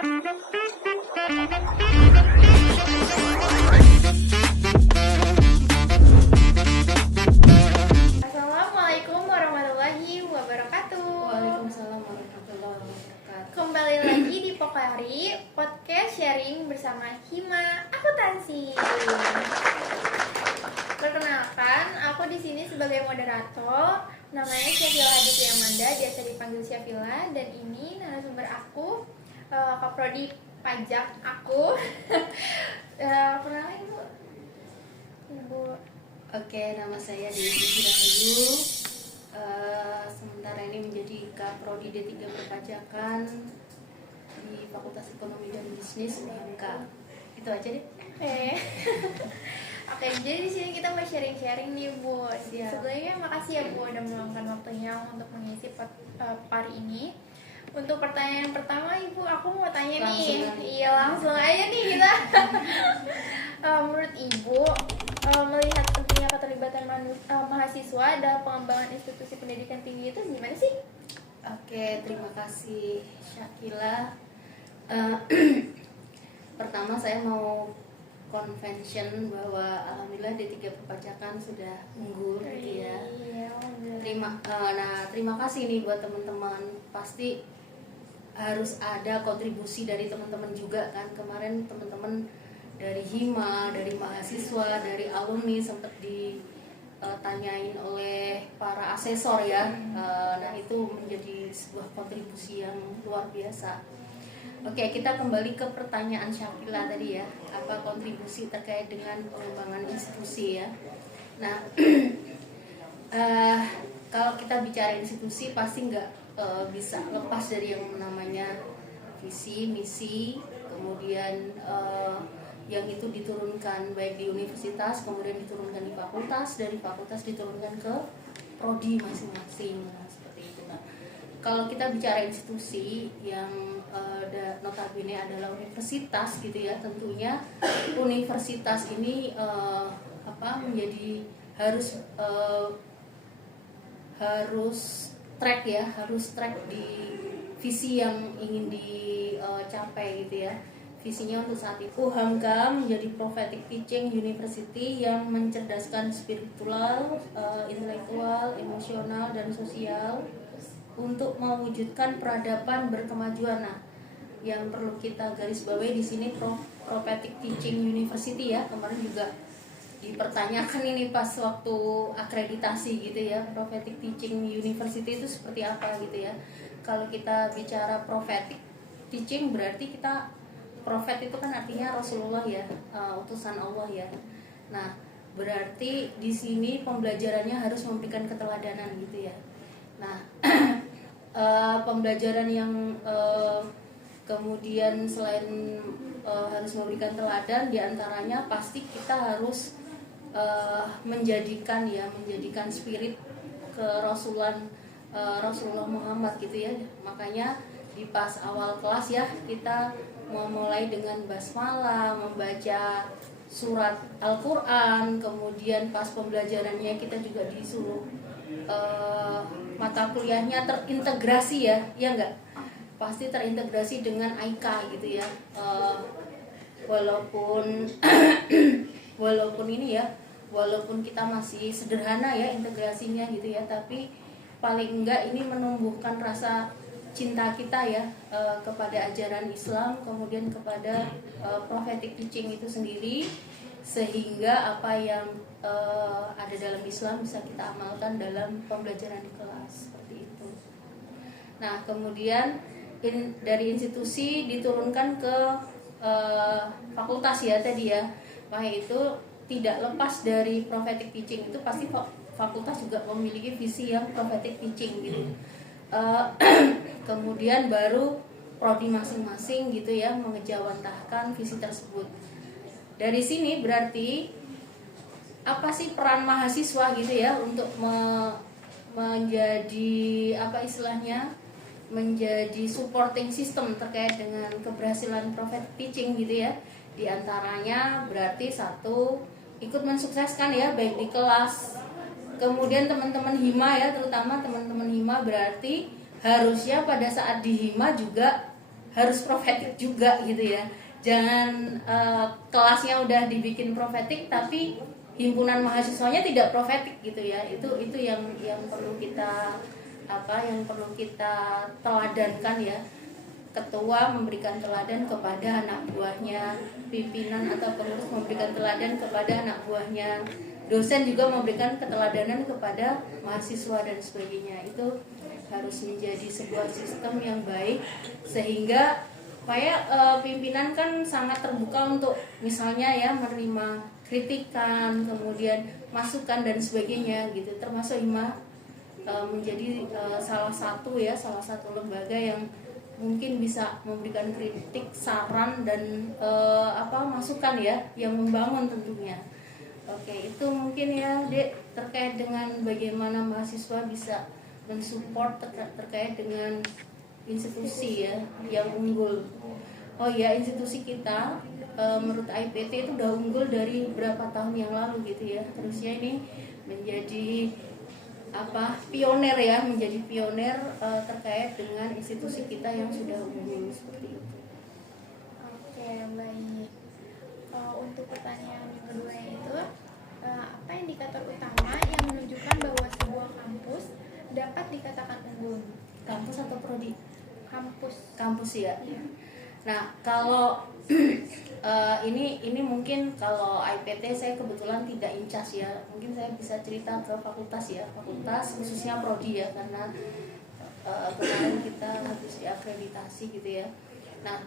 Assalamualaikum warahmatullahi wabarakatuh. Waalaikumsalam warahmatullahi wabarakatuh. Kembali lagi di Pokari Podcast Sharing bersama Hima Akuntansi. Perkenalkan, aku di sini sebagai moderator. Namanya Syafila Aditya Amanda, biasa dipanggil Syafila, dan ini narasumber aku, Kaprodi Pajak aku. Perkenalkan Ibu. Oke, nama saya Dewi Rahayu. Sementara ini menjadi Kaprodi D3 Perpajakan di Fakultas Ekonomi dan Bisnis UMK. Itu aja deh. Oke, jadi di sini kita mau sharing-sharing nih, Bu. Siap. Sebelumnya makasih ya, Bu, udah meluangkan waktunya untuk mengisi hari ini. Untuk pertanyaan pertama, Ibu, aku mau tanya nih. Iya, langsung aja nih kita. Menurut Ibu, melihat pentingnya keterlibatan mahasiswa dalam pengembangan institusi pendidikan tinggi itu gimana sih? Oke, terima kasih Syakila. Pertama saya mau convention bahwa alhamdulillah D3 Perpajakan sudah unggul gitu ya. Iya, alhamdulillah. Terima kasih nih buat teman-teman. Pasti harus ada kontribusi dari teman-teman juga kan. Kemarin teman-teman dari Hima, dari mahasiswa, dari alumni sempat ditanyain oleh para asesor ya. Nah itu menjadi sebuah kontribusi yang luar biasa. Oke, kita kembali ke pertanyaan Syakila tadi ya. Apa kontribusi terkait dengan pengembangan institusi ya. Nah, kalau kita bicara institusi pasti nggak bisa lepas dari yang namanya visi, misi, kemudian yang itu diturunkan baik di universitas, kemudian diturunkan di fakultas, dari fakultas diturunkan ke prodi masing-masing. Nah, seperti itu. Nah, kalau kita bicara institusi yang notabene adalah universitas gitu ya, tentunya universitas ini menjadi harus track ya, harus track di visi yang ingin dicapai gitu ya. Visinya untuk saat itu Hamka menjadi prophetic teaching university yang mencerdaskan spiritual, intelektual, emosional dan sosial untuk mewujudkan peradaban berkemajuan. Nah, yang perlu kita garis bawahi di sini prophetic teaching university ya. Kemarin juga dipertanyakan ini pas waktu akreditasi gitu ya, prophetic teaching university itu seperti apa gitu ya. Kalau kita bicara prophetic teaching berarti kita prophet itu kan artinya Rasulullah ya, utusan Allah ya. Nah, berarti di sini pembelajarannya harus memberikan keteladanan gitu ya. Nah, pembelajaran yang kemudian selain harus memberikan teladan, diantaranya pasti kita harus menjadikan spirit Rasulullah Muhammad gitu ya. Makanya di pas awal kelas ya kita mulai dengan basmalah, membaca surat Al-Quran, kemudian pas pembelajarannya kita juga disuruh mata kuliahnya terintegrasi ya enggak? Pasti terintegrasi dengan AIKA gitu ya. Walaupun walaupun kita masih sederhana ya integrasinya gitu ya, tapi paling enggak ini menumbuhkan rasa cinta kita ya kepada ajaran Islam, kemudian kepada prophetic teaching itu sendiri, sehingga apa yang ada dalam Islam bisa kita amalkan dalam pembelajaran di kelas seperti itu. Nah, kemudian dari institusi diturunkan ke fakultas ya tadi ya. Wah, itu tidak lepas dari prophetic teaching, itu pasti fakultas juga memiliki visi yang prophetic teaching gitu. Kemudian baru prodi masing-masing gitu ya mengejawantahkan visi tersebut. Dari sini berarti apa sih peran mahasiswa gitu ya untuk menjadi menjadi supporting system terkait dengan keberhasilan prophetic teaching gitu ya. Di antaranya berarti satu, ikut mensukseskan ya baik di kelas. Kemudian teman-teman Hima ya, terutama teman-teman Hima berarti harusnya pada saat di Hima juga harus profetik juga gitu ya. Jangan kelasnya udah dibikin profetik tapi himpunan mahasiswanya tidak profetik gitu ya. Itu yang perlu kita yang perlu kita teladankan ya. Ketua memberikan teladan kepada anak buahnya, pimpinan atau pengurus memberikan teladan kepada anak buahnya, dosen juga memberikan keteladanan kepada mahasiswa dan sebagainya. Itu harus menjadi sebuah sistem yang baik sehingga pimpinan kan sangat terbuka untuk misalnya ya menerima kritikan, kemudian masukan dan sebagainya gitu. Termasuk HIMA menjadi salah satu lembaga yang mungkin bisa memberikan kritik, saran dan masukan ya yang membangun tentunya. Oke, itu mungkin ya Dek terkait dengan bagaimana mahasiswa bisa mensupport terkait dengan institusi ya yang unggul. Oh ya, institusi kita menurut IPT itu udah unggul dari berapa tahun yang lalu gitu ya. Terusnya ini menjadi pioner ya, menjadi pioner terkait dengan institusi kita yang sudah unggul seperti itu. Oke, baik. Untuk pertanyaan yang kedua itu, apa indikator utama yang menunjukkan bahwa sebuah kampus dapat dikatakan unggul? Kampus atau prodi? Kampus ya. Iya. Nah, kalau ini mungkin kalau IPT saya kebetulan tidak incas ya. Mungkin saya bisa cerita ke fakultas ya, fakultas khususnya prodi ya, karena kemarin kita habis diakreditasi gitu ya. Nah,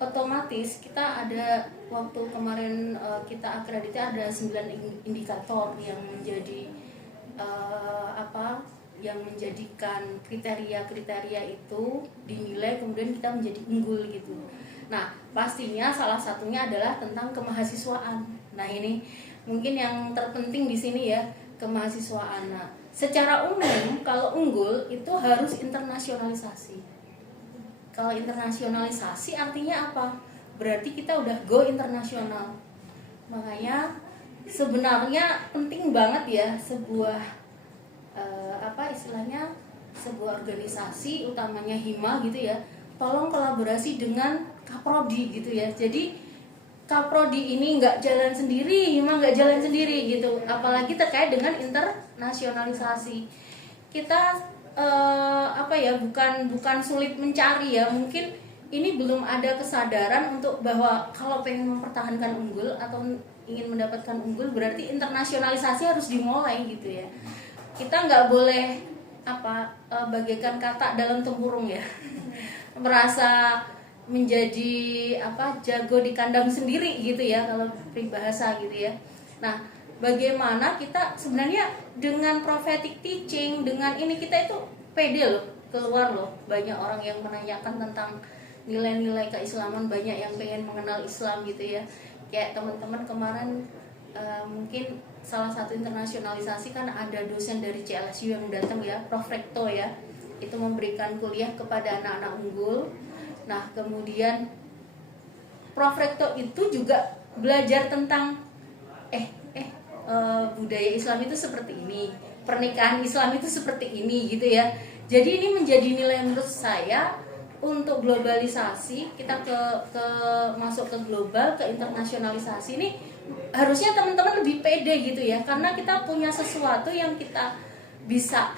otomatis kita ada waktu kemarin kita akreditasi ada 9 indikator yang menjadi yang menjadikan kriteria-kriteria itu dinilai kemudian kita menjadi unggul gitu. Nah, pastinya salah satunya adalah tentang kemahasiswaan. Nah, ini mungkin yang terpenting di sini ya, kemahasiswaan. Nah, secara umum kalau unggul itu harus internasionalisasi. Kalau internasionalisasi artinya apa? Berarti kita udah go internasional. Makanya sebenarnya penting banget ya sebuah sebuah organisasi utamanya HIMA gitu ya, tolong kolaborasi dengan Kaprodi gitu ya. Jadi Kaprodi ini nggak jalan sendiri, HIMA nggak jalan sendiri gitu, apalagi terkait dengan internasionalisasi. Kita bukan sulit mencari ya, mungkin ini belum ada kesadaran untuk bahwa kalau pengen mempertahankan unggul atau ingin mendapatkan unggul berarti internasionalisasi harus dimulai gitu ya. Kita nggak boleh bagaikan katak dalam tempurung ya, merasa menjadi jago di kandang sendiri gitu ya kalau peribahasa gitu ya. Nah, bagaimana kita sebenarnya dengan prophetic teaching, dengan ini kita itu pede loh, keluar loh, banyak orang yang menanyakan tentang nilai-nilai keislaman, banyak yang pengen mengenal Islam gitu ya. Kayak teman-teman kemarin mungkin salah satu internasionalisasi kan ada dosen dari CLSU yang datang ya, Prof. Rekto ya, itu memberikan kuliah kepada anak-anak unggul. Nah, kemudian Prof. Rekto itu juga belajar tentang budaya Islam itu seperti ini, pernikahan Islam itu seperti ini gitu ya. Jadi ini menjadi nilai menurut saya untuk globalisasi, kita masuk ke global, ke internasionalisasi ini harusnya teman-teman lebih pede gitu ya, karena kita punya sesuatu yang kita bisa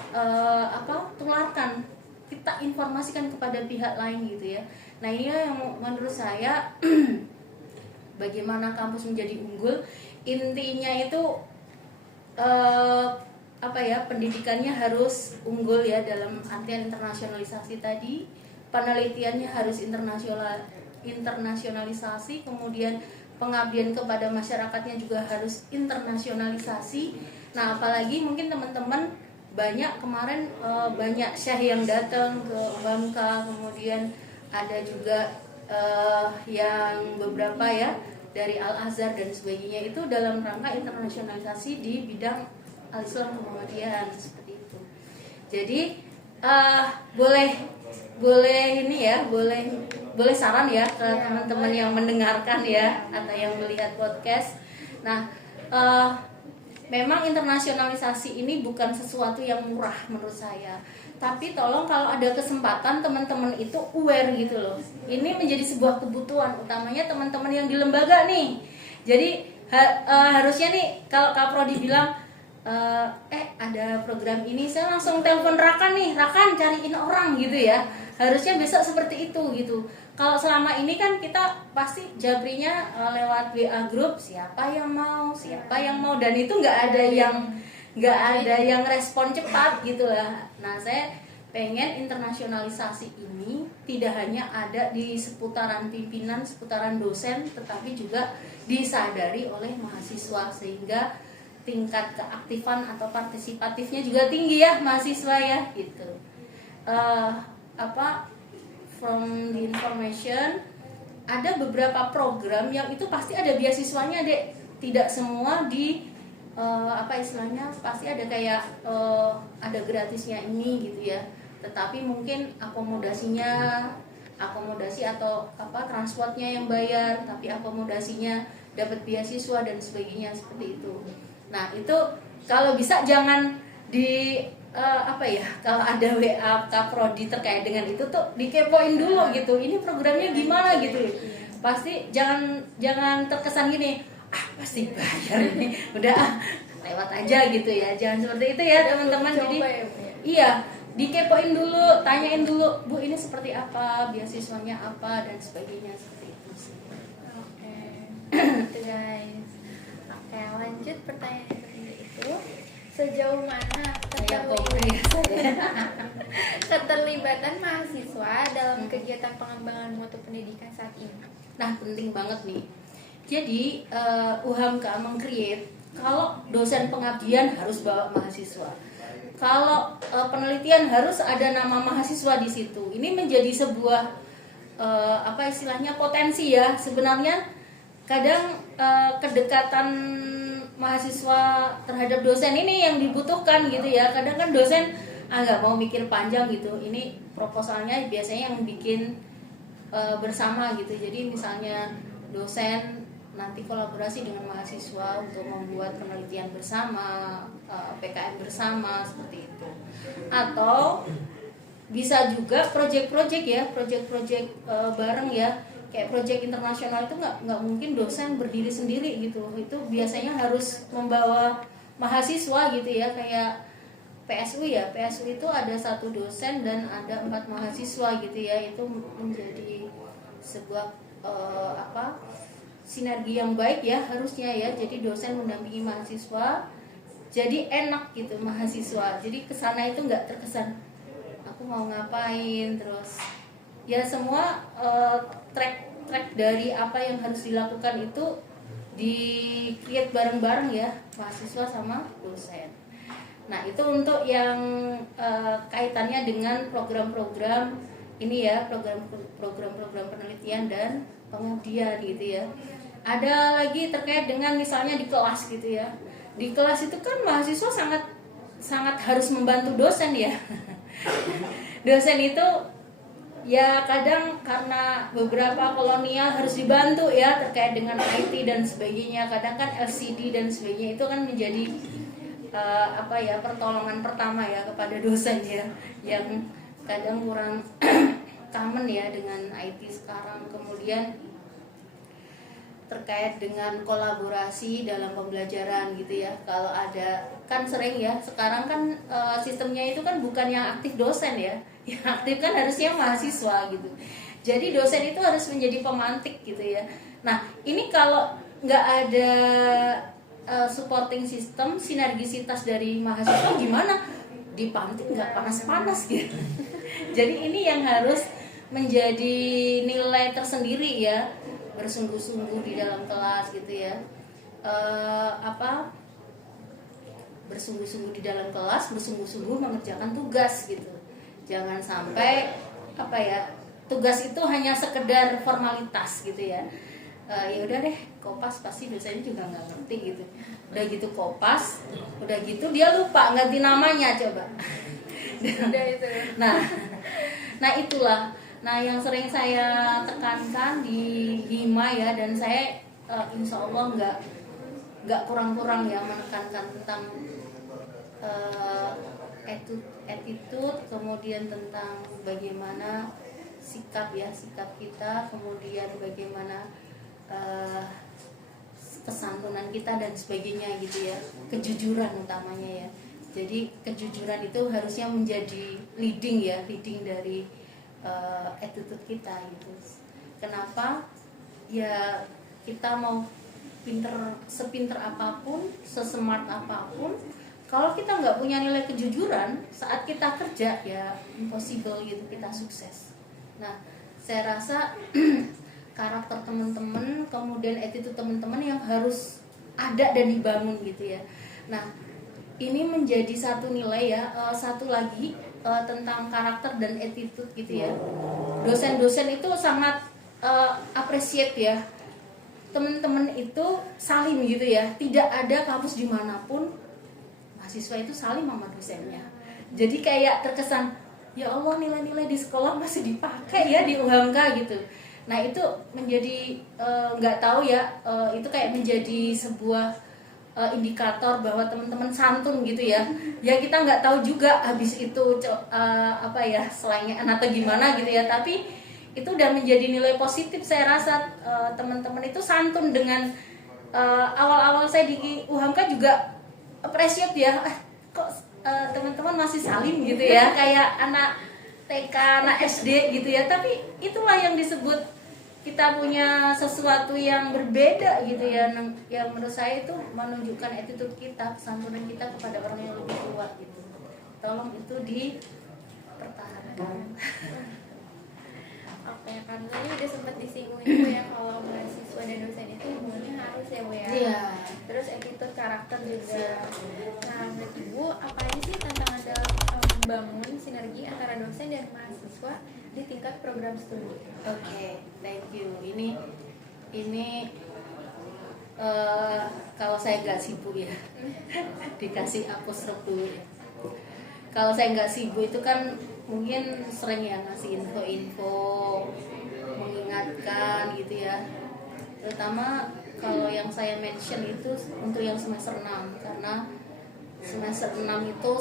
tularkan, kita informasikan kepada pihak lain gitu ya. Nah, ini yang menurut saya bagaimana kampus menjadi unggul, intinya itu pendidikannya harus unggul ya dalam artian internasionalisasi tadi, penelitiannya harus internasionalisasi, kemudian pengabdian kepada masyarakatnya juga harus internasionalisasi. Nah, apalagi mungkin teman-teman banyak kemarin banyak syekh yang datang ke Bangka, kemudian ada juga yang beberapa ya dari Al-Azhar dan sebagainya, itu dalam rangka internasionalisasi di bidang Al-Islam Muhammadiyah seperti itu. Jadi boleh saran ya ke teman-teman yang mendengarkan ya atau yang melihat podcast. Nah, memang internasionalisasi ini bukan sesuatu yang murah menurut saya. Tapi tolong kalau ada kesempatan teman-teman itu aware gitu loh. Ini menjadi sebuah kebutuhan utamanya teman-teman yang di lembaga nih. Jadi harusnya nih kalau Kak Prodi bilang ada program ini, saya langsung telepon Rakan nih, Rakan cariin orang gitu ya. Harusnya besok seperti itu gitu. Kalau selama ini kan kita pasti jabrinya lewat WA grup, siapa yang mau dan itu nggak ada yang respon cepat gitu lah. Nah, saya pengen internasionalisasi ini tidak hanya ada di seputaran pimpinan, seputaran dosen, tetapi juga disadari oleh mahasiswa sehingga tingkat keaktifan atau partisipatifnya juga tinggi ya mahasiswa ya gitu. From the information ada beberapa program yang itu pasti ada beasiswanya dek, tidak semua di pasti ada kayak ada gratisnya ini gitu ya, tetapi mungkin akomodasi atau transportnya yang bayar, tapi akomodasinya dapat beasiswa dan sebagainya seperti itu. Nah itu kalau bisa jangan di kalau ada WA Kak Prodi terkait dengan itu tuh dikepoin dulu gitu, ini programnya gimana gitu. Pasti jangan terkesan gini, pasti bayar ini, udah lewat aja gitu ya, jangan seperti itu ya teman-teman. Jadi iya, dikepoin dulu, tanyain dulu, Bu ini seperti apa, beasiswanya apa dan sebagainya seperti itu sih. Oke, gitu guys. Oke, lanjut pertanyaan ketiga itu, sejauh mana keterlibatan mahasiswa dalam kegiatan pengembangan mutu pendidikan saat ini? Nah, penting banget nih. Jadi UHAMKA meng-create kalau dosen pengabdian harus bawa mahasiswa. Kalau penelitian harus ada nama mahasiswa di situ. Ini menjadi sebuah potensi ya. Sebenarnya kadang kedekatan mahasiswa terhadap dosen ini yang dibutuhkan gitu ya. Kadang kan dosen nggak mau mikir panjang gitu. Ini proposalnya biasanya yang bikin bersama gitu. Jadi misalnya dosen nanti kolaborasi dengan mahasiswa untuk membuat penelitian bersama, PKM bersama seperti itu. Atau bisa juga project-project ya, project-project bareng ya. Kayak project internasional itu nggak mungkin dosen berdiri sendiri gitu. Itu biasanya harus membawa mahasiswa gitu ya, kayak PSU ya. PSU itu ada 1 dosen dan ada 4 mahasiswa gitu ya. Itu menjadi sebuah sinergi yang baik ya harusnya ya. Jadi dosen mendampingi mahasiswa, jadi enak gitu mahasiswa. Jadi kesana itu nggak terkesan aku mau ngapain, terus ya semua track dari apa yang harus dilakukan itu di-create bareng-bareng ya mahasiswa sama dosen. Nah itu untuk yang kaitannya dengan program-program ini ya, program-program penelitian dan pengabdian gitu ya. Ada lagi terkait dengan misalnya di kelas gitu ya. Di kelas itu kan mahasiswa sangat harus membantu dosen ya. Dosen itu ya kadang karena beberapa kolonial harus dibantu ya terkait dengan IT dan sebagainya. Kadang kan LCD dan sebagainya itu kan menjadi pertolongan pertama ya kepada dosen ya, yang kadang kurang common ya dengan IT sekarang. Kemudian terkait dengan kolaborasi dalam pembelajaran gitu ya. Kalau ada kan sering ya sekarang kan sistemnya itu kan bukan yang aktif dosen ya, yang aktif kan harusnya mahasiswa gitu. Jadi dosen itu harus menjadi pemantik gitu ya. Nah ini kalau nggak ada supporting system, sinergisitas dari mahasiswa gimana? Dipantik nggak panas-panas gitu. Jadi ini yang harus menjadi nilai tersendiri ya, bersungguh-sungguh di dalam kelas gitu ya. Bersungguh-sungguh di dalam kelas, bersungguh-sungguh mengerjakan tugas gitu. Jangan sampai tugas itu hanya sekedar formalitas gitu ya. Ya udah deh, kopas pasti dosennya juga nggak ngerti gitu. Udah gitu kopas, udah gitu dia lupa ganti namanya coba. Udah itu. Nah itulah. Nah yang sering saya tekankan di Hima ya, dan saya insya Allah nggak kurang-kurang ya menekankan tentang attitude, kemudian tentang bagaimana sikap kita, kemudian bagaimana kesantunan kita dan sebagainya gitu ya, kejujuran utamanya ya. Jadi kejujuran itu harusnya menjadi leading dari attitude kita gitu. Kenapa? Ya kita mau sepinter apapun, sesmart apapun, kalau kita nggak punya nilai kejujuran saat kita kerja, ya impossible gitu kita sukses. Nah, saya rasa karakter teman-teman, kemudian attitude teman-teman yang harus ada dan dibangun gitu ya. Nah, ini menjadi satu nilai ya. Satu lagi tentang karakter dan attitude gitu ya. Dosen-dosen itu sangat appreciate ya. Teman-teman itu salim gitu ya. Tidak ada kampus dimanapun mahasiswa itu salim sama dosennya. Jadi kayak terkesan, ya Allah nilai-nilai di sekolah masih dipakai ya di UHMK gitu. Nah itu menjadi nggak tahu ya, itu kayak menjadi sebuah indikator bahwa teman-teman santun gitu ya. Ya kita nggak tahu juga habis itu apa ya selengean atau gimana gitu ya. Tapi itu udah menjadi nilai positif saya rasa. Teman-teman itu santun dengan awal-awal saya di UHMK juga appreciate ya. Kok teman-teman masih salim gitu ya, kayak anak TK, anak SD gitu ya. Tapi itulah yang disebut kita punya sesuatu yang berbeda gitu ya. Yang menurut saya itu menunjukkan attitude kita, kesantunan kita kepada orang yang lebih tua gitu. Tolong itu dipertahankan. Oke, kan tadi udah sempat disinggung itu ya, kalau mahasiswa dan dosen itu hubungannya harus ya Bu ya. Iya. Terus attitude, karakter juga. Nah, menurut Ibu apa aja sih tantangan dalam membangun sinergi antara dosen dan mahasiswa di tingkat program studi? Oke, thank you. Ini kalau saya nggak sibuk ya, dikasih apostrof dulu ya. Kalau saya nggak sibuk itu kan mungkin sering ya ngasih info-info, mengingatkan gitu ya. Terutama kalau yang saya mention itu untuk yang semester 6, karena semester 6 itu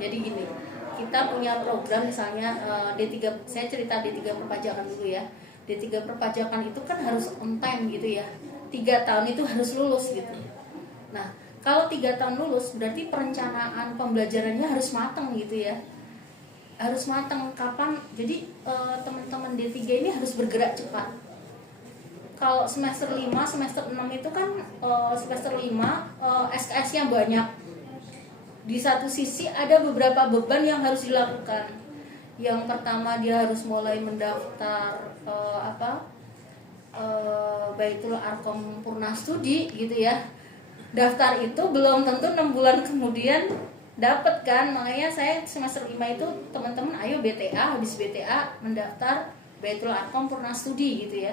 jadi gini, kita punya program misalnya D3, saya cerita D3 perpajakan dulu ya. D3 perpajakan itu kan harus on time gitu ya, 3 tahun itu harus lulus gitu. Nah kalau 3 tahun lulus berarti perencanaan pembelajarannya harus matang gitu ya, harus matang. Kapan? Jadi teman-teman D3 ini harus bergerak cepat. Kalau semester 5, semester 6 itu kan semester 5 SKS-nya banyak. Di satu sisi ada beberapa beban yang harus dilakukan. Yang pertama dia harus mulai mendaftar Baitul Arkom Purna Studi gitu ya. Daftar itu belum tentu 6 bulan kemudian dapat kan. Makanya saya semester 5 itu teman-teman ayo BTA, habis BTA mendaftar Baitul Arkom Purna Studi gitu ya.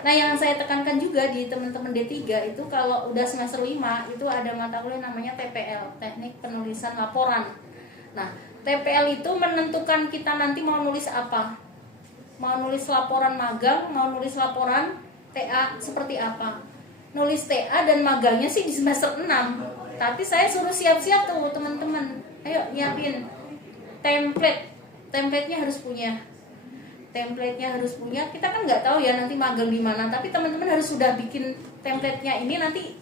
Nah yang saya tekankan juga di teman-teman D3 itu kalau udah semester 5 itu ada mata kuliah namanya TPL, Teknik Penulisan Laporan. Nah TPL itu menentukan kita nanti mau nulis apa, mau nulis laporan magang, mau nulis laporan TA seperti apa. Nulis TA dan magangnya sih di semester 6, tapi saya suruh siap-siap tuh teman-teman, ayo nyiapin template-nya harus punya. Kita kan nggak tahu ya nanti magang di mana, tapi teman-teman harus sudah bikin template-nya. Ini nanti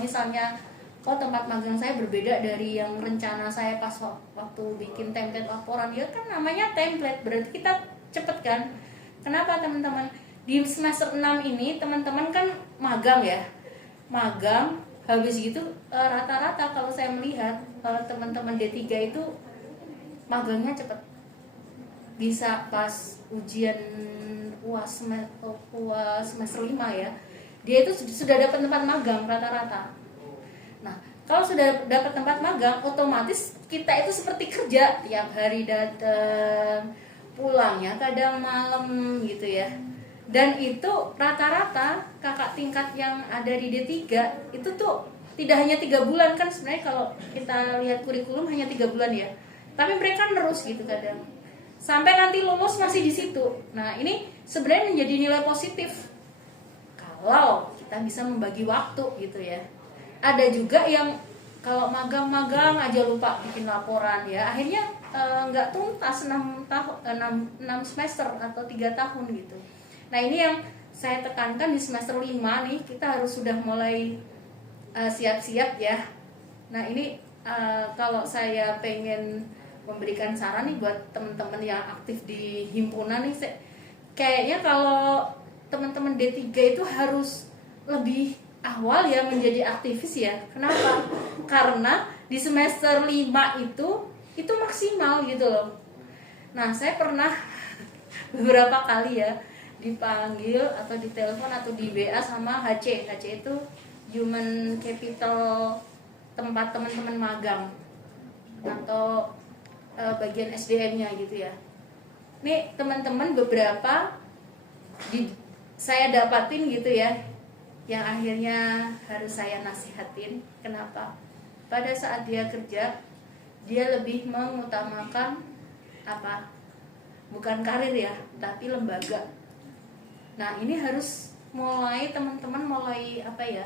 misalnya tempat magang saya berbeda dari yang rencana saya pas waktu bikin template laporan, ya kan namanya template, berarti kita cepet kan. Kenapa teman-teman? Di semester 6 ini teman-teman kan magang ya, habis gitu rata-rata kalau saya melihat teman-teman D3 itu magangnya cepet, bisa pas ujian UAS semester 5 ya, dia itu sudah dapat tempat magang rata-rata. Nah kalau sudah dapat tempat magang, otomatis kita itu seperti kerja, tiap hari datang, pulangnya kadang malam gitu ya. Dan itu rata-rata kakak tingkat yang ada di D3 itu tuh tidak hanya 3 bulan kan, sebenarnya kalau kita lihat kurikulum hanya 3 bulan ya, tapi mereka terus gitu kadang sampai nanti lulus masih di situ. Nah ini sebenarnya menjadi nilai positif kalau kita bisa membagi waktu gitu ya. Ada juga yang kalau magang aja lupa bikin laporan ya, akhirnya nggak tuntas 6 semester atau 3 tahun gitu. Nah ini yang saya tekankan di semester 5 nih, kita harus sudah mulai siap-siap ya. Nah ini kalau saya pengen memberikan saran nih buat teman-teman yang aktif di himpunan nih, kayaknya kalau teman-teman D3 itu harus lebih awal ya menjadi aktivis ya. Kenapa? Karena di semester 5 itu maksimal gitu loh. Nah saya pernah beberapa kali ya dipanggil atau ditelepon atau di WA sama HC itu Human Capital, tempat teman-teman magang atau bagian SDM-nya gitu ya. Nih teman-teman beberapa saya dapatin gitu ya, yang akhirnya harus saya nasihatin. Kenapa? Pada saat dia kerja, dia lebih mengutamakan apa? Bukan karir ya, tapi lembaga. Nah ini harus mulai teman-teman mulai apa ya?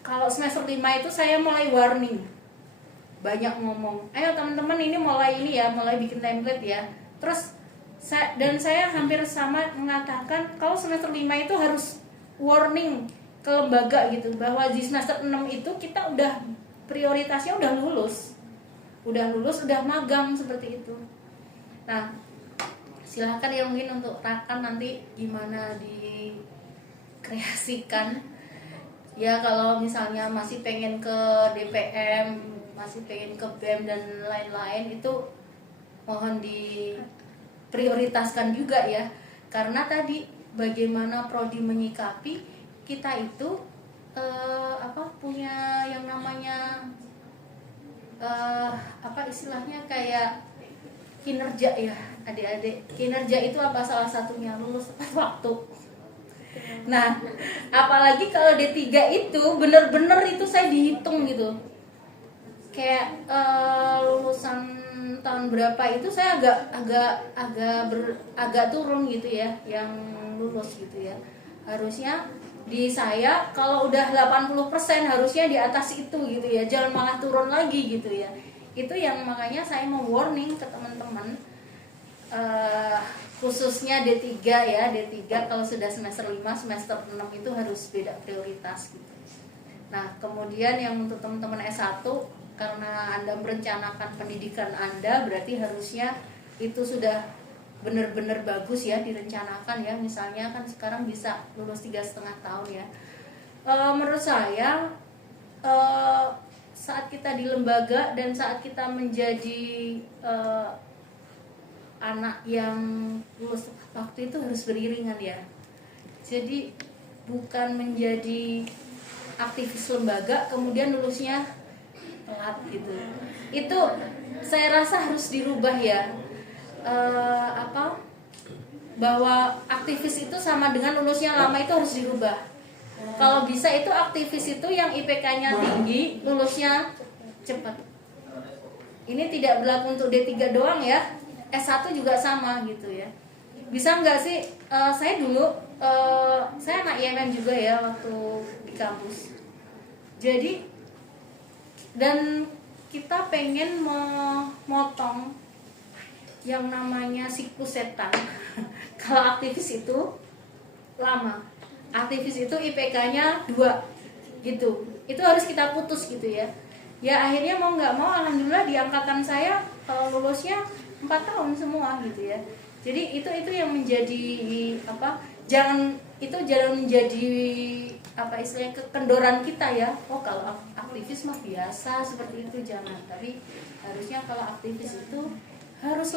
Kalau semester 5 itu saya mulai warning, banyak ngomong, ayo teman-teman ini mulai bikin template ya. Terus saya hampir sama mengatakan kalau semester 5 itu harus warning ke lembaga gitu, bahwa di semester 6 itu kita udah prioritasnya udah lulus, udah magang seperti itu. Nah silahkan ya mungkin untuk Rakan nanti gimana dikreasikan ya, kalau misalnya masih pengen ke DPM, masih pengen ke BEM dan lain-lain, itu mohon diprioritaskan juga ya. Karena tadi bagaimana prodi menyikapi kita itu punya yang namanya istilahnya kayak kinerja ya adik-adik. Kinerja itu apa? Salah satunya lulus tepat waktu. Nah apalagi kalau D3 itu bener-bener itu saya dihitung gitu, kayak lulusan tahun berapa itu saya agak turun gitu ya yang lulus gitu ya. Harusnya di saya kalau udah 80% harusnya di atas itu gitu ya, jangan malah turun lagi gitu ya. Itu yang makanya saya mau warning ke teman-teman, khususnya D3 ya. D3 kalau sudah semester 5, semester 6 itu harus beda prioritas gitu. Nah kemudian yang untuk teman-teman S1, karena Anda merencanakan pendidikan Anda, berarti harusnya itu sudah benar-benar bagus ya direncanakan ya. Misalnya kan sekarang bisa lulus 3,5 tahun ya. Menurut saya saat kita di lembaga dan saat kita menjadi anak yang lulus waktu itu harus beriringan ya. Jadi bukan menjadi aktivis lembaga kemudian lulusnya telat gitu. Itu saya rasa harus dirubah ya. Bahwa aktivis itu sama dengan lulusnya lama, itu harus dirubah. Kalau bisa itu aktivis itu yang IPK-nya tinggi, lulusnya cepat. Ini tidak berlaku untuk D3 doang ya, S1 juga sama gitu ya. Bisa nggak sih, saya dulu saya anak IMN juga ya waktu di kampus. Jadi dan kita pengen memotong yang namanya siklus setan. Kalau aktivis itu lama, aktivis itu IPK-nya 2 gitu, itu harus kita putus gitu ya. Ya akhirnya mau nggak mau alhamdulillah di angkatan saya lulusnya 4 tahun semua gitu ya. Jadi itu yang menjadi jangan menjadi istilahnya kekendoran kita ya. Oh kalau aktivis mah biasa seperti itu, jangan. Tapi harusnya kalau aktivis itu harus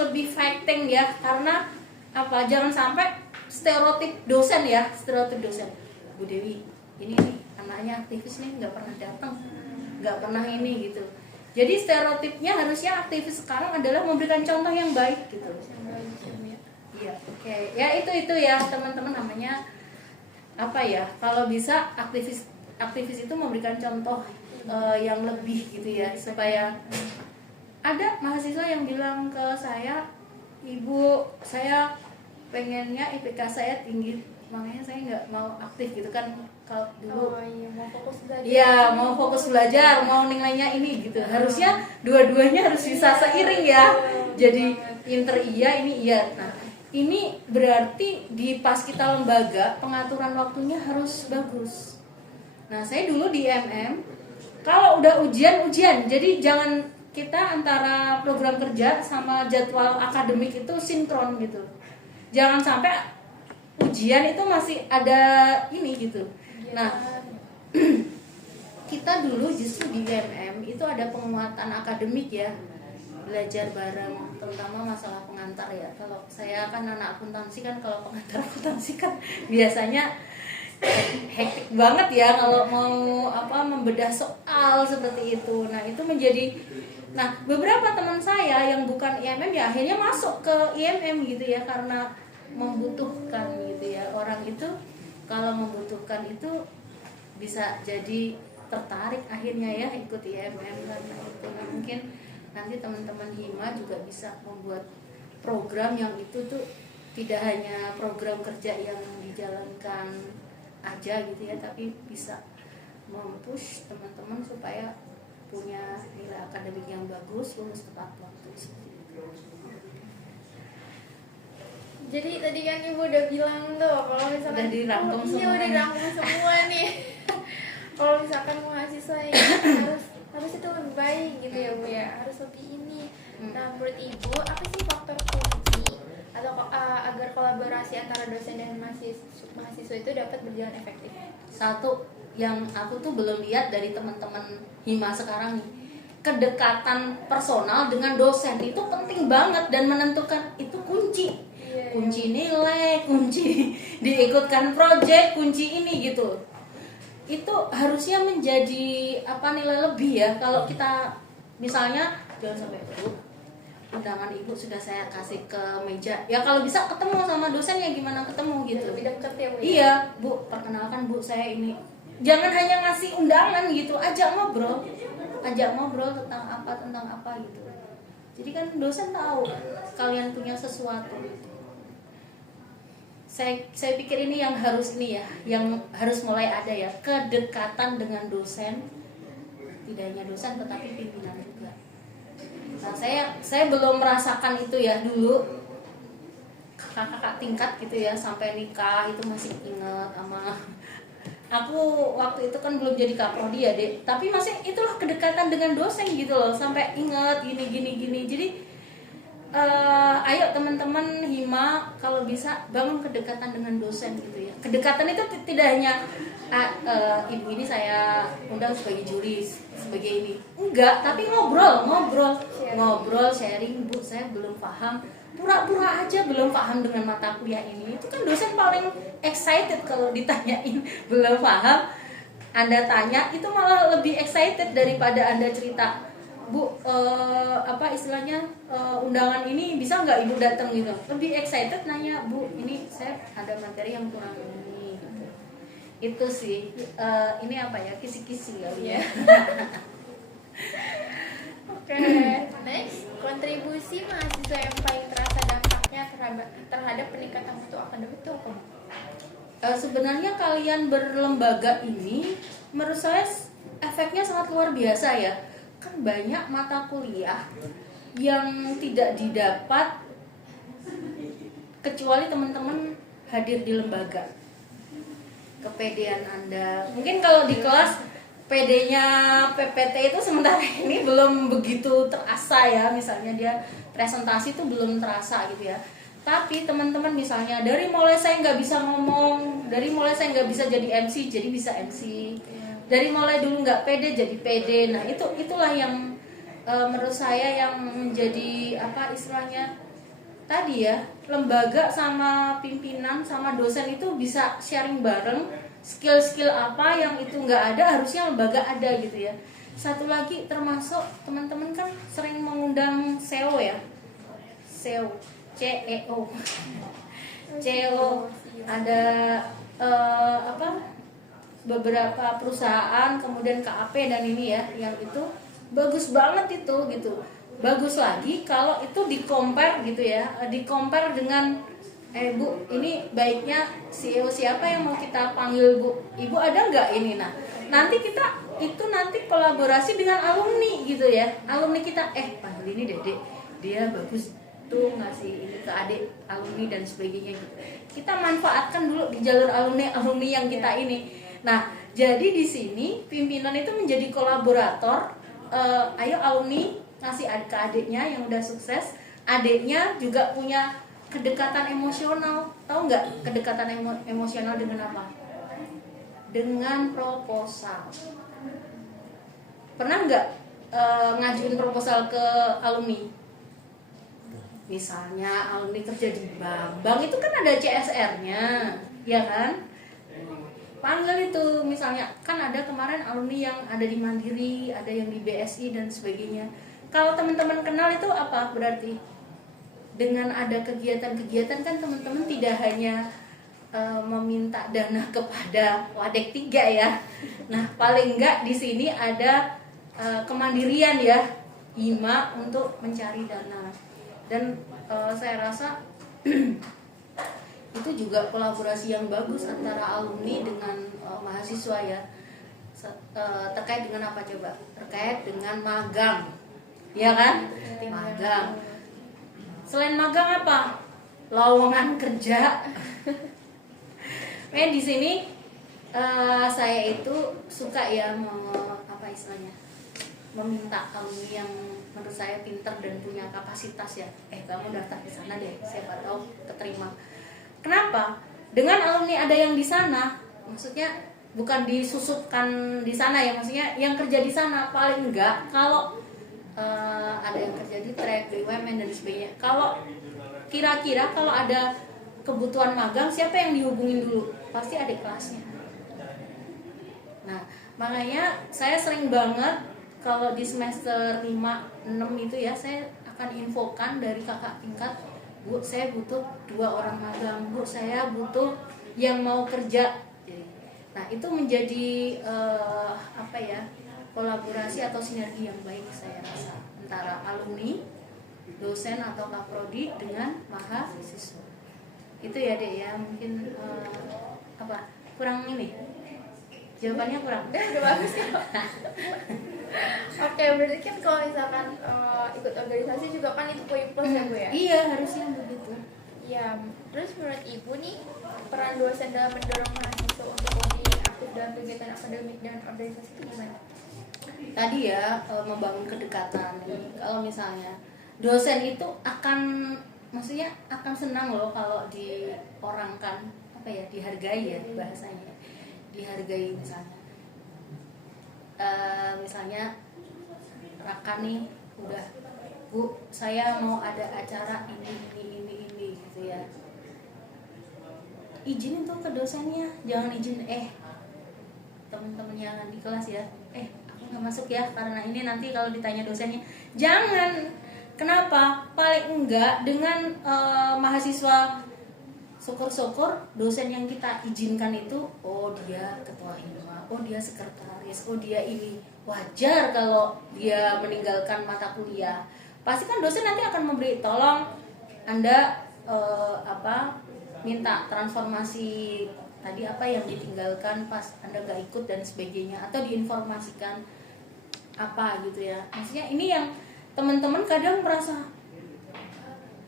lebih fighting ya. Karena jangan sampai stereotip dosen. Bu Dewi ini nih anaknya aktivis nih nggak pernah datang, nggak pernah ini gitu. Jadi stereotipnya harusnya aktivis sekarang adalah memberikan contoh yang baik gitu. Iya, oke. Ya itu ya teman-teman, namanya kalau bisa aktivis itu memberikan contoh yang lebih gitu ya, supaya ada mahasiswa yang bilang ke saya, Ibu, saya pengennya IPK saya tinggi, makanya saya nggak mau aktif gitu kan. kalau dulu iya, mau fokus belajar. iya mau fokus belajar, mau nilainya ini gitu. Harusnya dua-duanya harus bisa Iya, seiring ya. betul Jadi banget. inter iya, ini iya. Nah, ini berarti di pas kita lembaga pengaturan waktunya harus bagus. Nah, saya dulu di MM kalau udah ujian. Jadi jangan kita antara program kerja sama jadwal akademik itu sinkron gitu. Jangan sampai ujian itu masih ada ini gitu. Nah, kita dulu justru di MM itu ada penguatan akademik ya, belajar bareng, terutama masalah pengantar ya. Kalau saya kan anak akuntansi kan, kalau pengantar akuntansi kan biasanya hektik banget ya kalau mau membedah soal seperti itu. Nah, itu menjadi beberapa teman saya yang bukan IMM ya akhirnya masuk ke IMM gitu ya, karena membutuhkan gitu ya. Orang itu kalau membutuhkan itu bisa jadi tertarik akhirnya ya ikut IMM karena itu. Nah, mungkin nanti teman-teman Hima juga bisa membuat program yang itu tuh tidak hanya program kerja yang dijalankan aja gitu ya, tapi bisa mempush teman-teman supaya punya nilai akademik yang bagus, lulus tepat waktu seperti itu. Jadi tadi kan Ibu udah bilang tuh kalau misalkan Udah dirangkum semua. udah dirangkum semua nih. Kalau misalkan mahasiswa ini harus itu lebih baik gitu ya Bu ya, harus lebih ini. Nah, menurut Ibu apa sih faktor kunci atau agar kolaborasi antara dosen dan mahasiswa itu dapat berjalan efektif? Satu yang aku tuh belum lihat dari teman-teman Hima sekarang nih, kedekatan personal dengan dosen itu penting banget dan menentukan, itu kunci. Kunci nilai, kunci diikutkan project, kunci ini gitu. Itu harusnya menjadi nilai lebih ya. Kalau kita misalnya jangan sampai undangan Ibu sudah saya kasih ke meja, ya kalau bisa ketemu sama dosen ya gimana ketemu gitu. Lebih dekat ya Bu. Iya Bu, perkenalkan Bu saya ini. Jangan hanya ngasih undangan gitu, ajak ngobrol tentang apa gitu. Jadi kan dosen tahu kalian punya sesuatu. Saya pikir ini yang harus mulai ada ya, kedekatan dengan dosen, tidak hanya dosen tetapi pimpinan juga. Nah, saya belum merasakan itu ya dulu, kakak-kakak tingkat gitu ya sampai nikah itu masih ingat sama aku. Waktu itu kan belum jadi kaprodi ya Dek, tapi masih itulah kedekatan dengan dosen gitu loh, sampai ingat gini. Jadi ayo teman-teman Hima kalau bisa bangun kedekatan dengan dosen gitu ya. Kedekatan itu tidak hanya ibu ini saya undang sebagai juri, sebagai ini, enggak, tapi ngobrol sharing, Bu saya belum paham, pura-pura aja belum paham dengan mata kuliah ini. Itu kan dosen paling excited kalau ditanyain belum paham, Anda tanya itu malah lebih excited daripada Anda cerita, Bu, undangan ini bisa nggak Ibu datang gitu. Lebih excited nanya, Bu, ini saya ada materi yang kurang ini gitu. Itu sih, ini kisi-kisi kali ya. Oke, next, kontribusi mahasiswa yang paling terasa dampaknya terhadap peningkatan mutu akademik itu apa? Sebenarnya kalian berlembaga ini menurut saya efeknya sangat luar biasa ya. Kan banyak mata kuliah yang tidak didapat kecuali teman-teman hadir di lembaga. Kepedean Anda. Mungkin kalau di kelas PD-nya PPT itu sementara ini belum begitu terasa ya. Misalnya dia presentasi itu belum terasa gitu ya. Tapi teman-teman misalnya dari mulai saya nggak bisa ngomong, dari mulai saya nggak bisa jadi MC, jadi bisa MC. Dari mulai dulu nggak pede jadi pede. Nah itulah yang menurut saya yang menjadi istilahnya tadi ya, lembaga sama pimpinan sama dosen itu bisa sharing bareng skill-skill apa yang itu nggak ada, harusnya lembaga ada gitu ya. Satu lagi termasuk teman-teman kan sering mengundang SEO ya, CEO CEO ada beberapa perusahaan, kemudian KAP dan ini ya, yang itu bagus banget itu gitu. Bagus lagi kalau itu di-compare gitu ya, di-compare dengan Bu, ini baiknya CEO siapa yang mau kita panggil Bu? Ibu ada nggak ini? Nah, nanti kita itu nanti kolaborasi dengan alumni gitu ya. Alumni kita, panggil ini Dede, dia bagus tuh ngasih ini ke adik alumni dan sebagainya gitu. Kita manfaatkan dulu di jalur alumni yang kita ini. Nah, jadi di sini pimpinan itu menjadi kolaborator. Ayo alumni ngasih ke adiknya yang udah sukses, adiknya juga punya kedekatan emosional. Tahu nggak kedekatan emosional dengan apa? Dengan proposal. Pernah nggak ngajuin proposal ke alumni? Misalnya alumni kerja di bank itu kan ada CSR-nya, ya kan? Panggil itu, misalnya kan ada kemarin alumni yang ada di Mandiri, ada yang di BSI dan sebagainya. Kalau teman-teman kenal itu apa berarti? Dengan ada kegiatan-kegiatan kan teman-teman tidak hanya meminta dana kepada Wadek 3 ya. Nah, paling enggak di sini ada kemandirian ya, IMA untuk mencari dana. Dan saya rasa itu juga kolaborasi yang bagus antara alumni dengan mahasiswa ya. Terkait dengan apa coba? Terkait dengan magang. Ya kan? Magang. Selain magang apa? Lowongan kerja. Di sini saya itu suka ya apa istilahnya? Meminta alumni yang menurut saya pintar dan punya kapasitas ya. Kamu daftar di sana deh, siapa tahu keterima. Kenapa? Dengan alumni ada yang di sana, maksudnya bukan disusupkan di sana ya, maksudnya yang kerja di sana paling enggak kalau ada yang kerja di track, BUMN dan sebagainya. Kalau kira-kira kalau ada kebutuhan magang, siapa yang dihubungin dulu? Pasti adik kelasnya. Nah, makanya saya sering banget kalau di semester 5, 6 itu ya, saya akan infokan dari kakak tingkat, Bu, saya butuh 2 orang magang, Bu, saya butuh yang mau kerja. Nah, itu menjadi apa ya? Kolaborasi atau sinergi yang baik saya rasa antara alumni, dosen atau kaprodi dengan mahasiswa. Itu ya Dek ya, mungkin apa kurang ini jawabannya kurang. Udah bagus ya. Oke, berarti kan kalau misalkan ikut organisasi juga kan itu poin plus ya Bu ya? Iya, harusnya begitu. Ya, terus menurut Ibu nih peran dosen dalam mendorong mahasiswa untuk lebih aktif dalam kegiatan akademik dan organisasi itu gimana? Tadi ya membangun kedekatan. Kalau misalnya dosen itu akan, maksudnya akan senang loh kalau diorangkan, apa ya, dihargai ya bahasanya, dihargai. Misalnya Raka nih udah, Bu, saya mau ada acara ini gitu ya, izin tuh ke dosennya, jangan izin temen-temen yang di kelas ya, nggak masuk ya karena ini nanti kalau ditanya dosennya. Jangan. Kenapa? Paling enggak dengan mahasiswa, syukur-syukur dosen yang kita izinkan itu, dia ketua hima, dia sekretaris, dia ini. Wajar kalau dia meninggalkan mata kuliah. Pasti kan dosen nanti akan memberi, tolong Anda minta transformasi tadi apa yang ditinggalkan pas Anda gak ikut dan sebagainya, atau diinformasikan apa gitu ya. Maksudnya ini yang teman-teman kadang merasa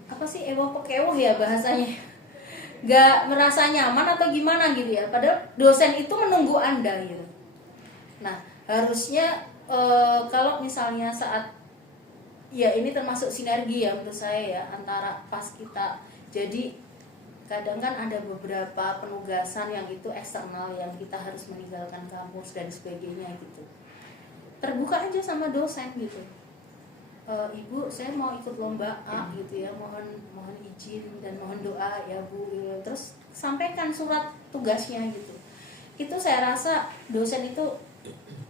apa sih, ewoh-pekewoh ya bahasanya, gak merasa nyaman atau gimana gitu ya, padahal dosen itu menunggu Anda gitu. Nah, harusnya kalau misalnya saat ya ini termasuk sinergi ya menurut saya ya, antara pas kita, jadi kadang kan ada beberapa penugasan yang itu eksternal yang kita harus meninggalkan kampus dan sebagainya gitu. Terbuka aja sama dosen gitu. Ibu, saya mau ikut lomba A gitu ya, mohon izin dan mohon doa ya Bu. Terus sampaikan surat tugasnya gitu. Itu saya rasa dosen itu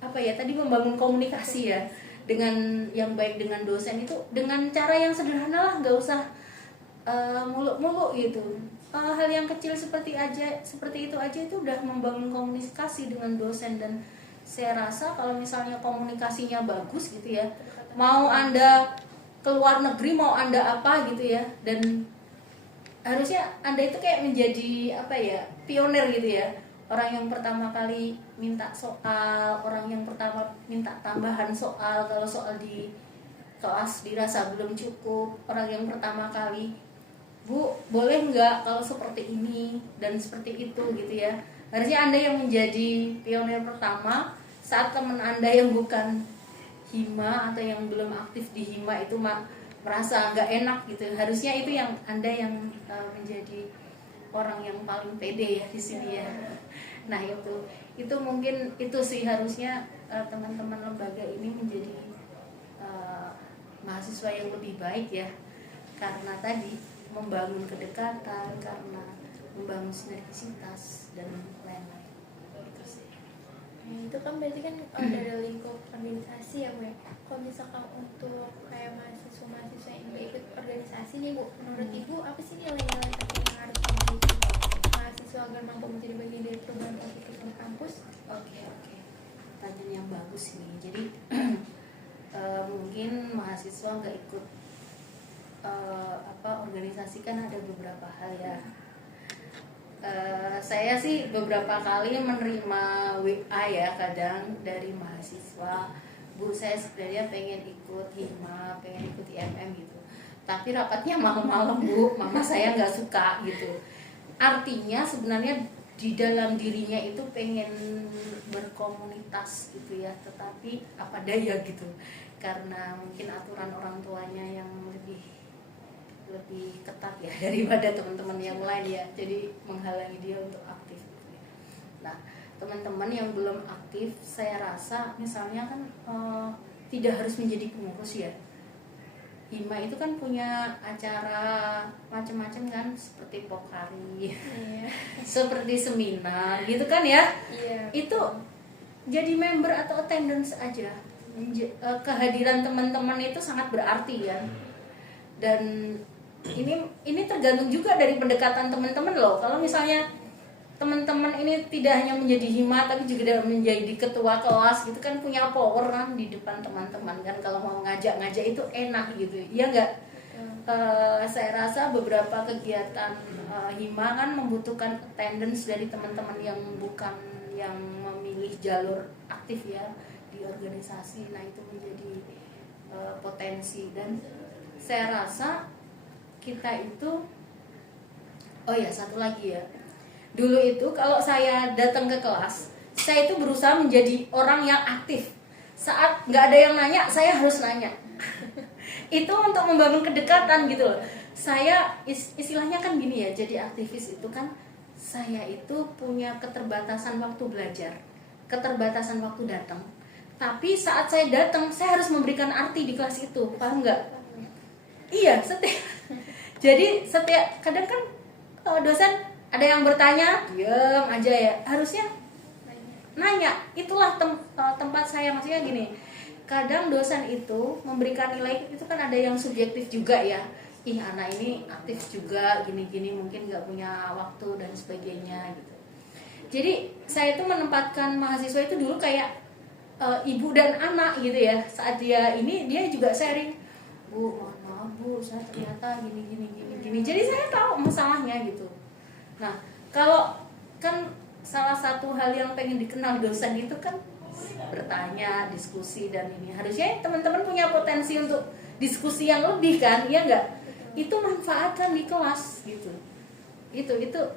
apa ya, tadi membangun komunikasi ya dengan yang baik dengan dosen itu dengan cara yang sederhana lah, nggak usah muluk-muluk gitu. Hal yang kecil seperti itu aja itu udah membangun komunikasi dengan dosen. Dan saya rasa kalau misalnya komunikasinya bagus gitu ya, mau Anda ke luar negeri, mau Anda apa gitu ya, dan harusnya Anda itu kayak menjadi apa ya, pionir gitu ya, orang yang pertama kali minta soal, orang yang pertama minta tambahan soal kalau soal di kelas dirasa belum cukup, orang yang pertama kali, Bu boleh nggak kalau seperti ini dan seperti itu gitu ya. Harusnya Anda yang menjadi pionir pertama saat teman Anda yang bukan hima atau yang belum aktif di hima itu merasa nggak enak gitu. Harusnya itu yang Anda yang menjadi orang yang paling pede ya di sini ya. Nah itu mungkin itu sih harusnya teman-teman lembaga ini menjadi mahasiswa yang lebih baik ya, karena tadi membangun kedekatan, karena membangun sinergisitas dan lain-lain. Itu sih. Nah, itu kan berarti kan dari lingkup organisasi ya Bu. Kalau misalkan untuk kayak mahasiswa yang ikut organisasi nih Bu, menurut Ibu apa sih nilai-nilai penting yang harus dimiliki mahasiswa agar mampu menjadi bagian dari perubahan positif di kampus? Oke. Pertanyaan yang bagus ini. Jadi mungkin mahasiswa nggak ikut organisasi kan ada beberapa hal ya. Saya sih beberapa kali menerima WA ya kadang dari mahasiswa, Bu saya sebenarnya pengen ikut hima, pengen ikut IMM gitu, tapi rapatnya malam-malam Bu, mama saya nggak suka gitu. Artinya sebenarnya di dalam dirinya itu pengen berkomunitas gitu ya, tetapi apa daya gitu, karena mungkin aturan orang tuanya yang lebih ketat ya daripada teman-teman yang lain ya, jadi menghalangi dia untuk aktif gitu ya. Nah teman-teman yang belum aktif, saya rasa misalnya kan tidak harus menjadi pengurus ya. Hima itu kan punya acara macam-macam kan, seperti Pokari, seperti seminar gitu kan ya. Itu jadi member atau attendance aja, kehadiran teman-teman itu sangat berarti ya. Dan ini tergantung juga dari pendekatan teman-teman loh. Kalau misalnya teman-teman ini tidak hanya menjadi hima tapi juga menjadi ketua kelas gitu kan, punya power kan di depan teman-teman kan, kalau mau ngajak-ngajak itu enak gitu ya enggak. Saya rasa beberapa kegiatan hima kan membutuhkan attendance dari teman-teman yang bukan yang memilih jalur aktif ya di organisasi. Nah itu menjadi potensi. Dan saya rasa kita itu, oh ya satu lagi ya, dulu itu kalau saya datang ke kelas, saya itu berusaha menjadi orang yang aktif. Saat nggak ada yang nanya, saya harus nanya. Itu untuk membangun kedekatan gitu loh. Saya istilahnya kan gini ya, jadi aktivis itu kan saya itu punya keterbatasan waktu belajar, keterbatasan waktu datang. Tapi saat saya datang, saya harus memberikan arti di kelas itu, paham nggak? Iya, jadi setiap kadang kan dosen ada yang bertanya, diam aja ya. Harusnya nanya. Itulah tempat saya, maksudnya gini. Kadang dosen itu memberikan nilai itu kan ada yang subjektif juga ya. Ih anak ini aktif juga, gini-gini mungkin nggak punya waktu dan sebagainya gitu. Jadi saya itu menempatkan mahasiswa itu dulu kayak ibu dan anak gitu ya. Saat dia juga sharing, Bu, maaf Bu, saya ternyata gini. Jadi saya tahu masalahnya gitu. Nah, kalau kan salah satu hal yang pengen dikenal dosen itu kan bertanya, diskusi dan ini. Harusnya teman-teman punya potensi untuk diskusi yang lebih kan, ya enggak? Itu manfaatkan di kelas gitu.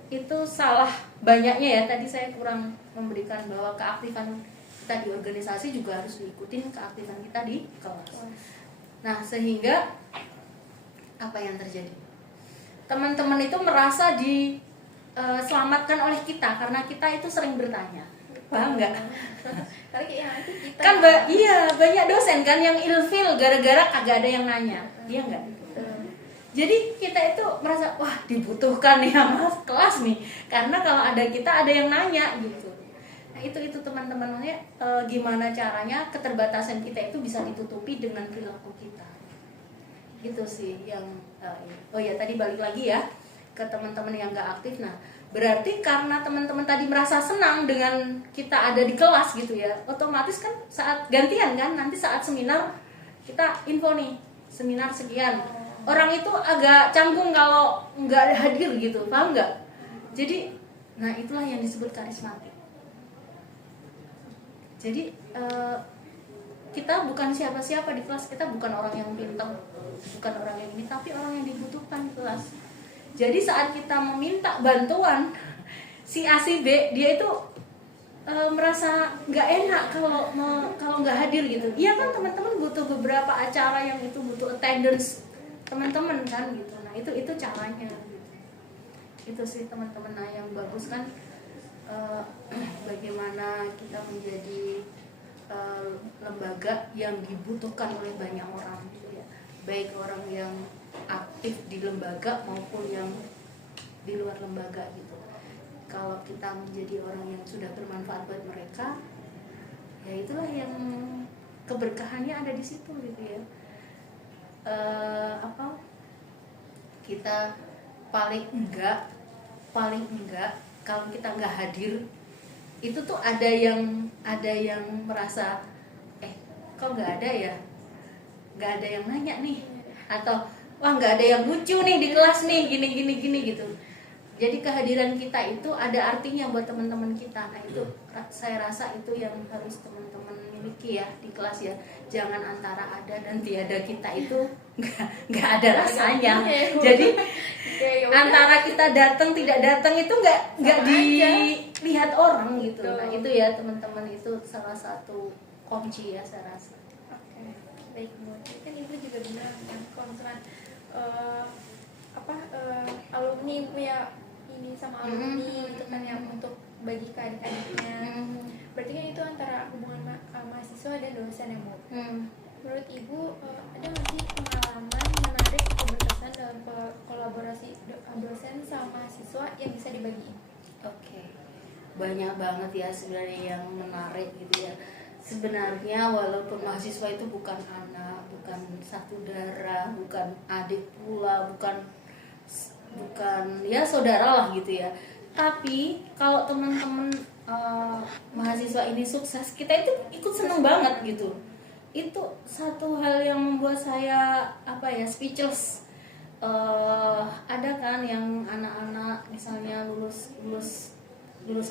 Itu salah banyaknya ya. Tadi saya kurang memberikan bahwa keaktifan kita di organisasi juga harus diikutin keaktifan kita di kelas. Nah, sehingga apa yang terjadi? Teman-teman itu merasa diselamatkan oleh kita karena kita itu sering bertanya. Paham nggak? Kan banyak dosen kan yang ilfil gara-gara kagak ada yang nanya. Iya nggak? Jadi kita itu merasa wah dibutuhkan ya mas kelas nih, karena kalau ada kita ada yang nanya gitu. Nah itu teman-teman, maksudnya gimana caranya keterbatasan kita itu bisa ditutupi dengan perilaku kita. Gitu sih yang oh ya tadi balik lagi ya ke teman-teman yang nggak aktif. Nah berarti karena teman-teman tadi merasa senang dengan kita ada di kelas gitu ya, otomatis kan saat gantian kan nanti saat seminar kita info nih seminar sekian, orang itu agak canggung kalau nggak hadir gitu, paham nggak? Jadi, nah itulah yang disebut karismatik. Jadi kita bukan siapa-siapa di kelas, kita bukan orang yang pintar, bukan orang yang ini, tapi orang yang dibutuhkan di kelas. Jadi saat kita meminta bantuan si A si B, dia itu merasa nggak enak kalau nggak hadir gitu. Iya kan, teman-teman butuh beberapa acara yang itu butuh attendance teman-teman kan gitu. Nah itu caranya gitu. Itu sih teman-teman. Nah yang bagus kan bagaimana kita menjadi lembaga yang dibutuhkan oleh banyak orang gitu ya, baik orang yang aktif di lembaga maupun yang di luar lembaga gitu. Kalau kita menjadi orang yang sudah bermanfaat buat mereka, ya itulah yang keberkahannya ada di situ gitu ya. Kita paling enggak kalau kita nggak hadir itu tuh ada yang merasa kok nggak ada ya, nggak ada yang nanya nih, atau wah nggak ada yang lucu nih di kelas nih, gini gitu. Jadi kehadiran kita itu ada artinya buat teman-teman kita. Nah itu saya rasa itu yang harus teman-teman miliki ya di kelas ya. Jangan antara ada dan tiada kita itu nggak ada rasanya. Jadi antara kita datang tidak datang itu nggak dilihat orang gitu. Nah itu ya teman-teman, itu salah satu kunci ya saya rasa. Oke, baik Bu. Kan Ibu juga bilang yang kalau misalkan alumni punya ini sama alumni itu kan yang untuk bagi ke adik-adiknya. Berarti kan itu antara hubungan mahasiswa dan dosen ya Bu. Menurut Ibu ada nggak sih pengalaman menarik atau berkesan dalam kolaborasi dosen sama mahasiswa yang bisa dibagiin? Oke. Banyak banget ya sebenarnya yang menarik gitu ya. Sebenarnya walaupun mahasiswa itu bukan anak, bukan satu darah, bukan adik pula, bukan ya saudara lah gitu ya. Tapi kalau teman-teman mahasiswa ini sukses, kita itu ikut seneng banget gitu. Itu satu hal yang membuat saya speechless. Ada kan yang anak-anak misalnya lulus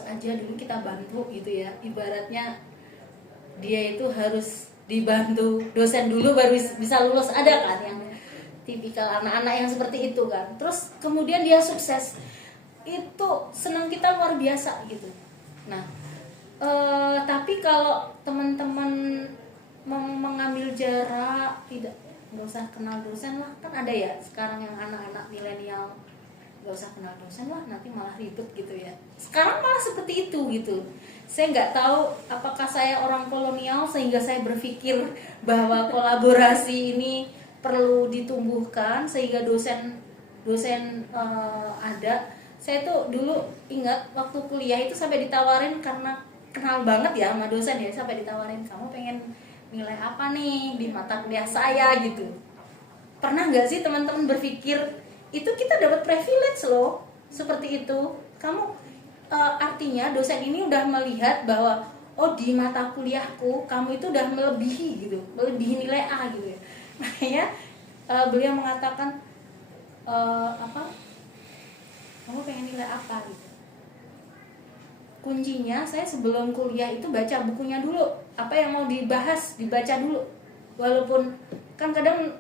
aja dulu kita bantu gitu ya. Ibaratnya dia itu harus dibantu dosen dulu baru bisa lulus, ada kan yang tipikal anak-anak yang seperti itu kan. Terus kemudian dia sukses, itu senang kita luar biasa gitu. Nah tapi kalau teman-teman mengambil jarak, nggak usah kenal dosen lah, kan ada ya sekarang yang anak-anak milenial nggak usah kenal dosen lah, nanti malah ribet gitu ya. Sekarang malah seperti itu gitu. Saya nggak tahu apakah saya orang kolonial sehingga saya berpikir bahwa kolaborasi ini perlu ditumbuhkan sehingga dosen ada. Saya tuh dulu ingat waktu kuliah itu sampai ditawarin, karena kenal banget ya sama dosen ya, sampai ditawarin, kamu pengen nilai apa nih di mata kuliah saya gitu. Pernah nggak sih teman-teman berpikir itu kita dapat privilege loh seperti itu? Kamu artinya dosen ini udah melihat bahwa di mata kuliahku kamu itu udah melebihi gitu, melebihi nilai A gitu ya. Makanya beliau mengatakan kamu pengen nilai apa gitu. Kuncinya saya sebelum kuliah itu baca bukunya dulu, apa yang mau dibahas dibaca dulu. Walaupun kan kadang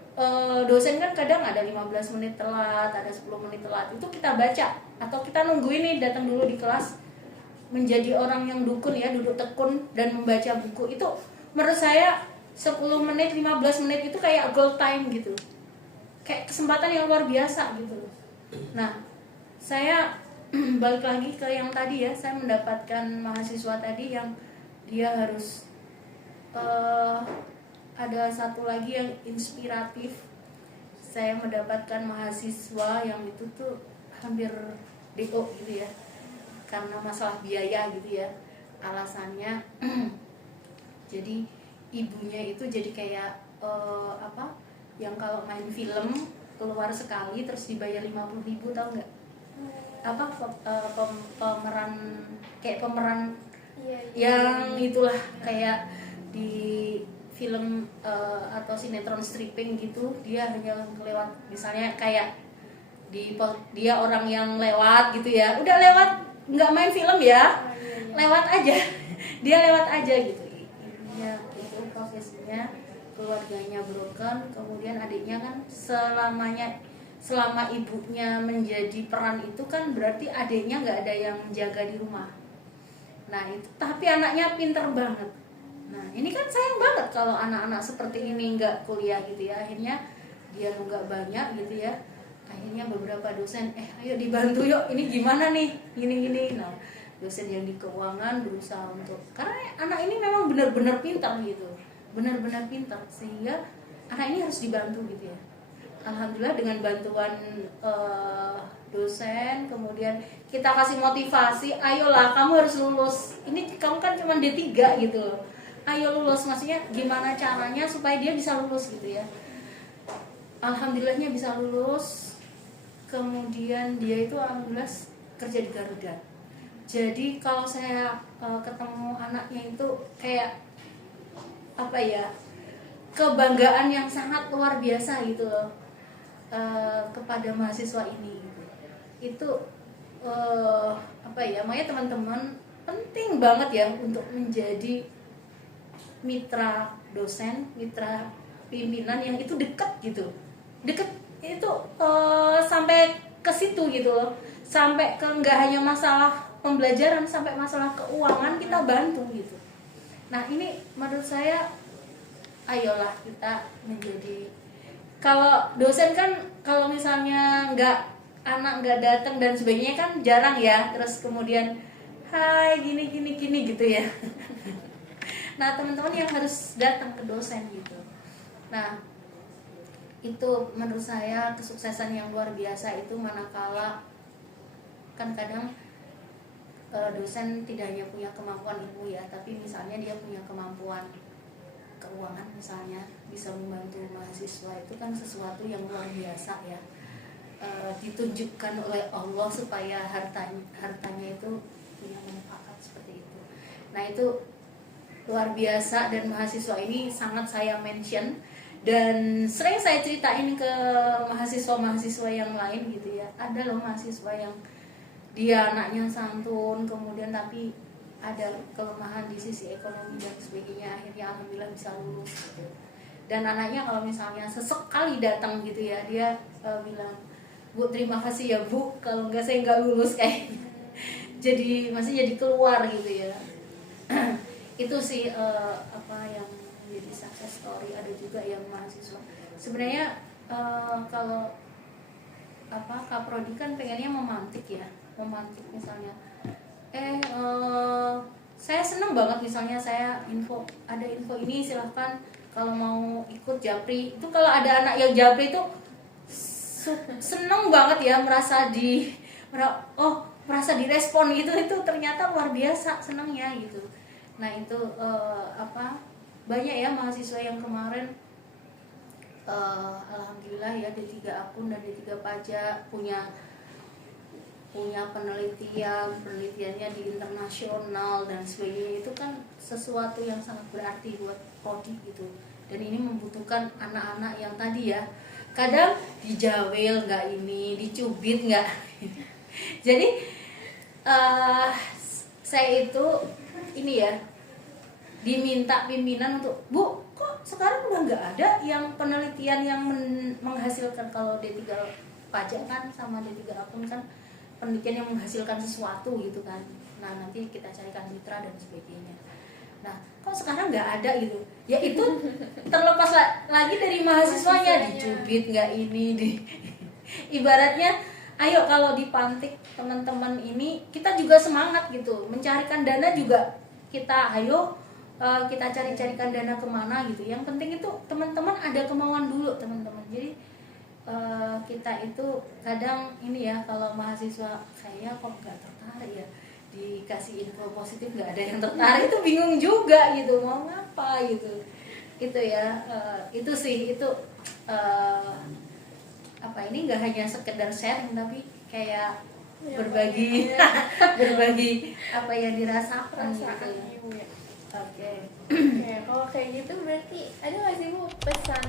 dosen kan kadang ada 15 menit telat, ada 10 menit telat, itu kita baca atau kita nungguin nih datang dulu di kelas, menjadi orang yang dukun ya, duduk tekun dan membaca buku. Itu menurut saya 10 menit 15 menit itu kayak gold time gitu, kayak kesempatan yang luar biasa gitu. Nah saya balik lagi ke yang tadi ya, saya mendapatkan mahasiswa tadi yang dia harus ada satu lagi yang inspiratif. Saya mendapatkan mahasiswa yang itu tuh hampir DO gitu ya, karena masalah biaya gitu ya. Alasannya jadi ibunya itu jadi kayak yang kalau main film keluar sekali terus dibayar 50.000, tahu nggak? Pemeran kayak pemeran yang itulah kayak di film atau sinetron stripping gitu, dia hanya lewat misalnya kayak dia orang yang lewat gitu ya, udah lewat nggak main film ya, lewat aja dia lewat aja gitu. Ibunya itu profesinya, keluarganya broken, kemudian adiknya kan selama ibunya menjadi peran itu kan berarti adiknya nggak ada yang menjaga di rumah. Nah itu, tapi anaknya pinter banget. Nah ini kan sayang banget kalau anak-anak seperti ini nggak kuliah gitu ya, akhirnya dia nunggak banyak gitu ya. Akhirnya beberapa dosen, ayo dibantu yuk, ini gimana nih, gini-gini. Nah dosen yang di keuangan berusaha untuk, karena anak ini memang benar-benar pintar gitu, benar-benar pintar, sehingga anak ini harus dibantu gitu ya. Alhamdulillah dengan bantuan dosen, kemudian kita kasih motivasi, ayolah kamu harus lulus, ini kamu kan cuma D3 gitu loh, ayo lulus, maksudnya gimana caranya supaya dia bisa lulus gitu ya. Alhamdulillahnya bisa lulus, kemudian dia itu alhamdulillah kerja di Garuda. Jadi kalau saya ketemu anaknya itu kayak apa ya, kebanggaan yang sangat luar biasa gitu loh kepada mahasiswa ini gitu. Itu apa ya, makanya teman-teman penting banget ya untuk menjadi mitra dosen, mitra pimpinan yang itu dekat gitu, dekat itu sampai ke situ gitu loh, sampai ke nggak hanya masalah pembelajaran, sampai masalah keuangan kita bantu gitu. Nah ini menurut saya ayolah kita menjadi, kalau dosen kan kalau misalnya anak nggak datang dan sebagainya kan jarang ya, terus kemudian hai gini gitu ya. Nah teman-teman yang harus datang ke dosen gitu. Nah itu menurut saya kesuksesan yang luar biasa itu, manakala kan kadang dosen tidak hanya punya kemampuan ilmu ya, tapi misalnya dia punya kemampuan keuangan misalnya, bisa membantu mahasiswa, itu kan sesuatu yang luar biasa ya. Ditunjukkan oleh Allah supaya hartanya itu punya manfaat seperti itu. Nah itu luar biasa, dan mahasiswa ini sangat saya mention dan sering saya ceritain ke mahasiswa yang lain gitu ya. Ada loh mahasiswa yang dia anaknya santun, kemudian tapi ada kelemahan di sisi ekonomi dan sebagainya, akhirnya alhamdulillah bisa lulus gitu. Dan anaknya kalau misalnya sesekali datang gitu ya, dia bilang, Bu terima kasih ya Bu, kalau enggak saya enggak lulus kayak jadi masih jadi keluar gitu ya. Itu sih apa yang menjadi success story. Ada juga yang mahasiswa sebenarnya kalau Kaprodi kan pengennya memantik misalnya saya seneng banget misalnya saya ada info ini silahkan kalau mau ikut Japri. Itu kalau ada anak yang Japri itu seneng banget ya, merasa direspon gitu, itu ternyata luar biasa senengnya gitu. Nah itu banyak ya mahasiswa yang kemarin alhamdulillah ya D3 akun dan D3 pajak punya penelitiannya di internasional dan sebagainya. Itu kan sesuatu yang sangat berarti buat prodi gitu. Dan ini membutuhkan anak-anak yang tadi ya, kadang dijawil nggak ini, dicubit nggak. Jadi saya itu ini ya diminta pimpinan untuk, Bu kok sekarang udah nggak ada yang penelitian yang menghasilkan, kalau D3 pajak kan sama D3 akun kan penelitian yang menghasilkan sesuatu gitu kan. Nah nanti kita carikan mitra dan sebagainya. Nah kok sekarang nggak ada gitu ya, itu terlepas lagi dari mahasiswanya, dicubit nggak ini ibaratnya ayo kalau dipantik teman-teman ini, kita juga semangat gitu mencarikan dana juga, kita kita carikan dana kemana gitu. Yang penting itu teman-teman ada kemauan dulu teman-teman. Jadi kita itu kadang ini ya, kalau mahasiswa kayaknya kok nggak tertarik ya, dikasih info positif nggak ada yang tertarik, itu bingung juga gitu mau ngapa gitu. Itu ya itu sih itu ini nggak hanya sekedar sharing, tapi kayak berbagi berbagi apa yang dirasakan gitu. Oke. Oke, kalau kayak gitu berarti ada nggak sih Bu pesan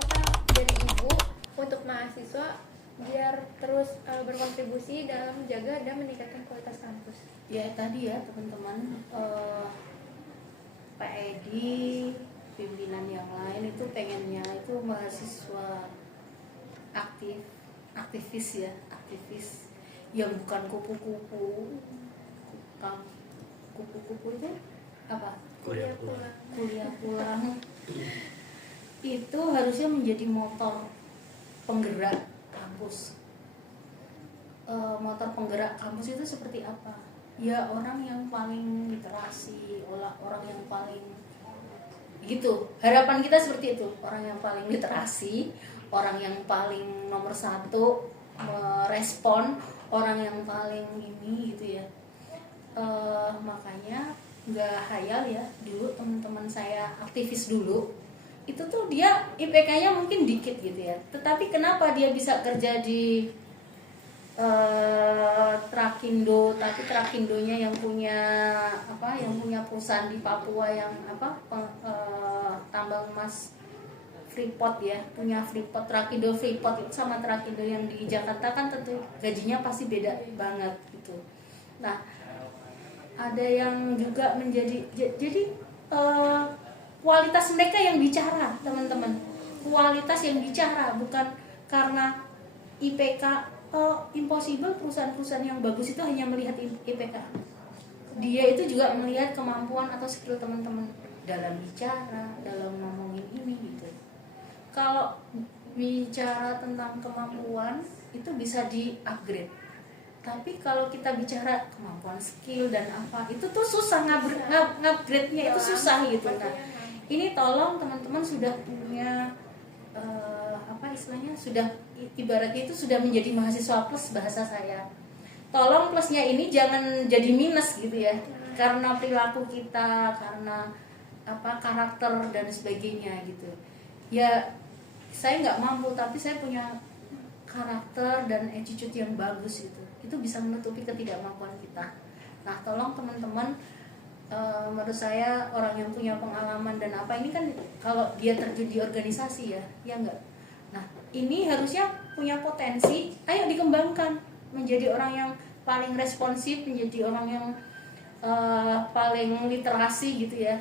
apa dari Ibu untuk mahasiswa biar terus berkontribusi dalam menjaga dan meningkatkan kualitas kampus? Ya tadi ya teman-teman, Pak Edi, pimpinan yang lain itu pengennya itu mahasiswa aktivis ya, aktivis yang bukan kupu-kupu. Kupu-kupu itu apa? Kuliah pulang. Kuliah pulang. Itu harusnya menjadi motor penggerak kampus. Motor penggerak kampus itu seperti apa? Ya orang yang paling literasi, orang yang paling gitu. Harapan kita seperti itu, orang yang paling literasi, orang yang paling nomor satu merespon, orang yang paling ini gitu ya. Makanya nggak hayal ya, dulu teman-teman saya aktivis dulu itu tuh dia IPK-nya mungkin dikit gitu ya, tetapi kenapa dia bisa kerja di Trakindo, tapi Trakindonya yang punya apa, yang punya perusahaan di Papua yang apa, tambang emas Freeport ya, punya Freeport, Trakindo Freeport itu sama Trakindo yang di Jakarta kan tentu gajinya pasti beda banget gitu. Nah, ada yang juga menjadi jadi kualitas mereka yang bicara teman-teman, kualitas yang bicara, bukan karena IPK. Impossible perusahaan-perusahaan yang bagus itu hanya melihat IPK. Dia itu juga melihat kemampuan atau skill teman-teman dalam bicara, dalam ngomongin ini gitu. Kalau bicara tentang kemampuan itu bisa di-upgrade. Tapi kalau kita bicara kemampuan skill dan apa, itu tuh susah ngupgrade-nya itu susah gitu. Nah, ini tolong teman-teman sudah punya apa istilahnya, sudah ibaratnya itu sudah menjadi mahasiswa plus bahasa saya. Tolong plusnya ini jangan jadi minus gitu ya. Karena perilaku kita, karena apa karakter dan sebagainya gitu. Ya saya nggak mampu tapi saya punya karakter dan attitude yang bagus gitu. Itu bisa menutupi ketidakmampuan kita. Nah, tolong teman-teman, menurut saya orang yang punya pengalaman dan apa ini kan kalau dia terjun di organisasi ya enggak. Nah, ini harusnya punya potensi, ayo dikembangkan menjadi orang yang paling responsif, menjadi orang yang paling literasi gitu ya.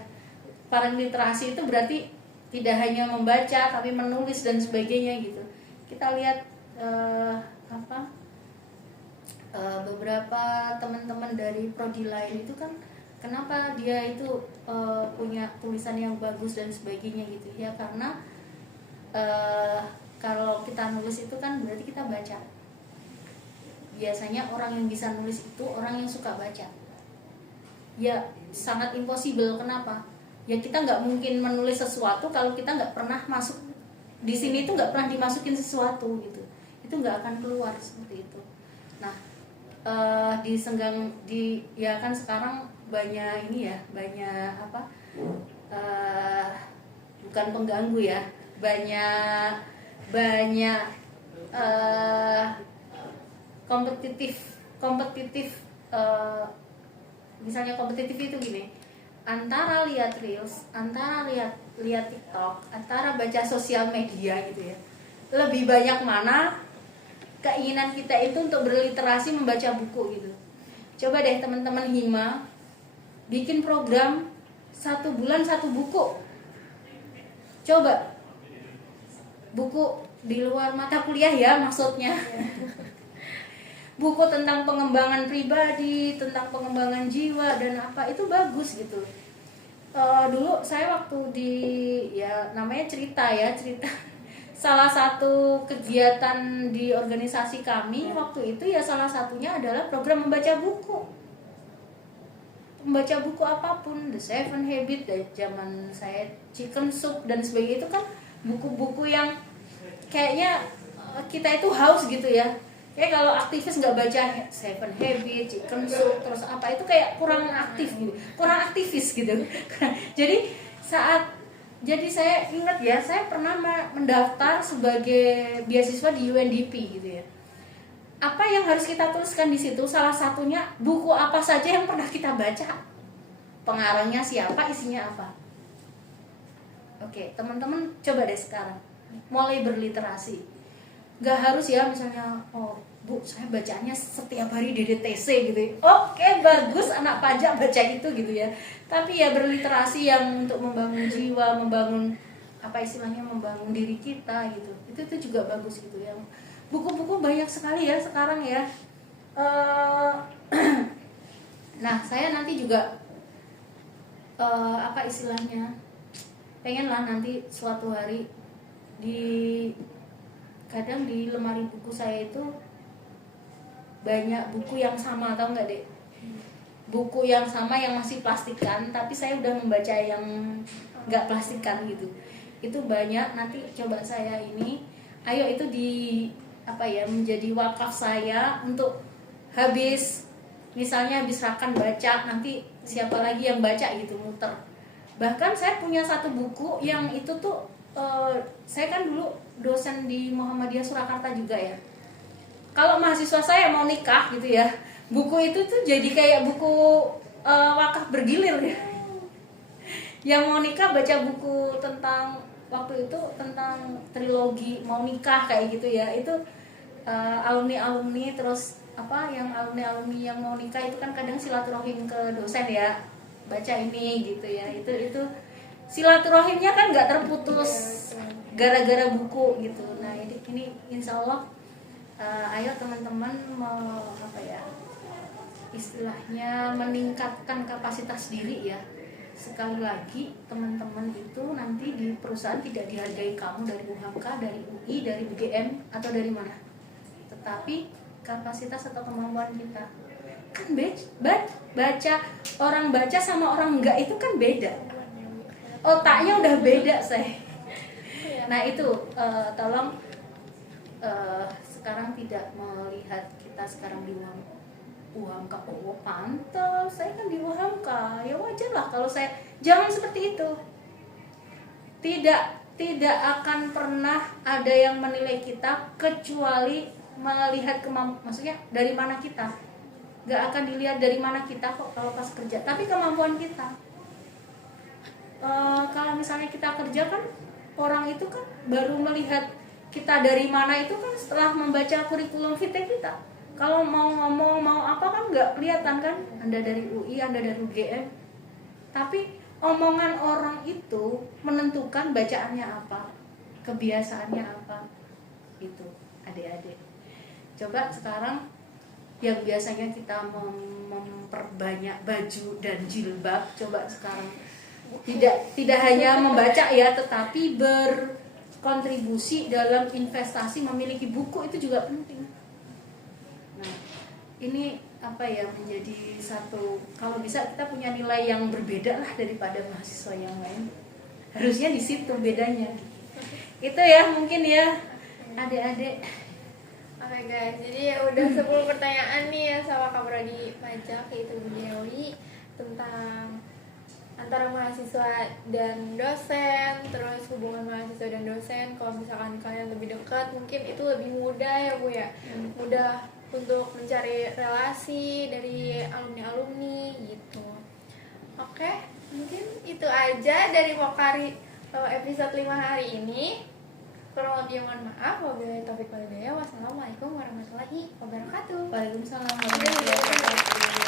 Paling literasi itu berarti tidak hanya membaca tapi menulis dan sebagainya gitu. Kita lihat beberapa teman-teman dari prodi lain itu kan kenapa dia itu punya tulisan yang bagus dan sebagainya gitu ya, karena kalau kita nulis itu kan berarti kita baca. Biasanya orang yang bisa nulis itu orang yang suka baca. Ya sangat impossible, kenapa? Ya kita nggak mungkin menulis sesuatu kalau kita nggak pernah masuk di sini, itu nggak pernah dimasukin sesuatu gitu, itu nggak akan keluar seperti itu. Nah, ya kan sekarang banyak ini ya, banyak apa, bukan pengganggu ya, banyak kompetitif misalnya kompetitif itu gini, antara lihat reels, antara lihat TikTok, antara baca sosial media gitu ya, lebih banyak mana keinginan kita itu untuk berliterasi membaca buku gitu. Coba deh teman-teman Hima bikin program 1 bulan 1 buku. Coba buku di luar mata kuliah ya maksudnya. Buku tentang pengembangan pribadi, tentang pengembangan jiwa dan apa, itu bagus gitu. Dulu saya waktu di ya namanya cerita salah satu kegiatan di organisasi kami waktu itu ya salah satunya adalah program membaca buku. Membaca buku apapun, The 7 Habits dari zaman saya, Chicken Soup dan sebagainya, itu kan buku-buku yang kayaknya kita itu haus gitu ya. Kayak kalau aktivis nggak baca 7 Habits, Chicken Soup, terus apa, itu kayak kurang aktif gitu, kurang aktivis gitu. Jadi saya ingat ya, saya pernah mendaftar sebagai beasiswa di UNDP gitu ya. Apa yang harus kita tuliskan di situ? Salah satunya buku apa saja yang pernah kita baca. pengarangnya siapa, isinya apa. Oke, teman-teman coba deh sekarang mulai berliterasi. Gak harus ya misalnya, oh Bu, saya bacanya setiap hari DDTC gitu ya. Oke, bagus, anak pajak baca itu gitu ya. Tapi ya berliterasi yang untuk membangun jiwa, membangun apa istilahnya, membangun diri kita gitu. Itu juga bagus gitu ya. Buku-buku banyak sekali ya sekarang ya. Nah, saya nanti juga apa istilahnya, pengenlah nanti suatu hari kadang di lemari buku saya itu banyak buku yang sama, tau nggak Dek? Buku yang sama yang masih plastikan, tapi saya udah membaca yang nggak plastikan gitu. Itu banyak. Nanti coba saya ini, ayo itu apa ya, menjadi wakaf saya untuk misalnya habis rakan baca, nanti siapa lagi yang baca gitu, muter. Bahkan saya punya satu buku yang itu tuh saya kan dulu dosen di Muhammadiyah Surakarta juga ya. Kalau mahasiswa saya mau nikah gitu ya, buku itu tuh jadi kayak buku wakaf bergilir ya. Yang mau nikah baca buku tentang, waktu itu tentang trilogi mau nikah kayak gitu ya. Itu alumni-alumni, terus apa yang alumni-alumni yang mau nikah itu kan kadang silaturahim ke dosen ya, baca ini gitu ya. Itu silaturahimnya kan nggak terputus gara-gara buku gitu. Nah ini insya Allah ayo teman-teman apa ya istilahnya, meningkatkan kapasitas diri ya. Sekali lagi teman-teman itu nanti di perusahaan tidak dihargai kamu dari UHK, dari UI, dari UGM atau dari mana, tetapi kapasitas atau kemampuan kita. Kan baca, orang baca sama orang enggak itu kan beda, otaknya udah beda saya. Nah itu tolong sekarang tidak melihat kita sekarang di UHAMKA, oh pantas saya kan di UHAMKA, ya wajar lah kalau saya, jangan seperti itu. Tidak akan pernah ada yang menilai kita kecuali melihat maksudnya dari mana kita. Gak akan dilihat dari mana kita kok kalau pas kerja, tapi kemampuan kita. Kalau misalnya kita kerja kan, orang itu kan baru melihat kita dari mana itu kan setelah membaca kurikulum vitae kita. Kalau mau ngomong, mau apa kan nggak kelihatan kan, Anda dari UI, Anda dari UGM. Tapi omongan orang itu menentukan bacaannya apa, kebiasaannya apa. Itu adik-adik. Coba sekarang yang biasanya kita memperbanyak baju dan jilbab, coba sekarang tidak hanya membaca ya, tetapi berkontribusi dalam investasi, memiliki buku itu juga penting. Nah, ini apa ya, menjadi satu, kalau bisa kita punya nilai yang berbeda lah daripada mahasiswa yang lain. Harusnya di situ bedanya. Itu ya mungkin ya adik-adik. Oke guys, jadi udah 10 pertanyaan nih ya sama Kak Brody Pajak, yaitu Bu Dewi, tentang antara mahasiswa dan dosen, terus hubungan mahasiswa dan dosen. Kalau misalkan kalian lebih dekat, mungkin itu lebih mudah ya Bu ya, mudah untuk mencari relasi dari alumni-alumni gitu. Oke, mungkin itu aja dari Pokari episode 5 hari ini. Kurang lebih mohon maaf. Wabillahi taufiq wal hidayah. Wassalamualaikum warahmatullahi wabarakatuh. Waalaikumsalam warahmatullahi wabarakatuh.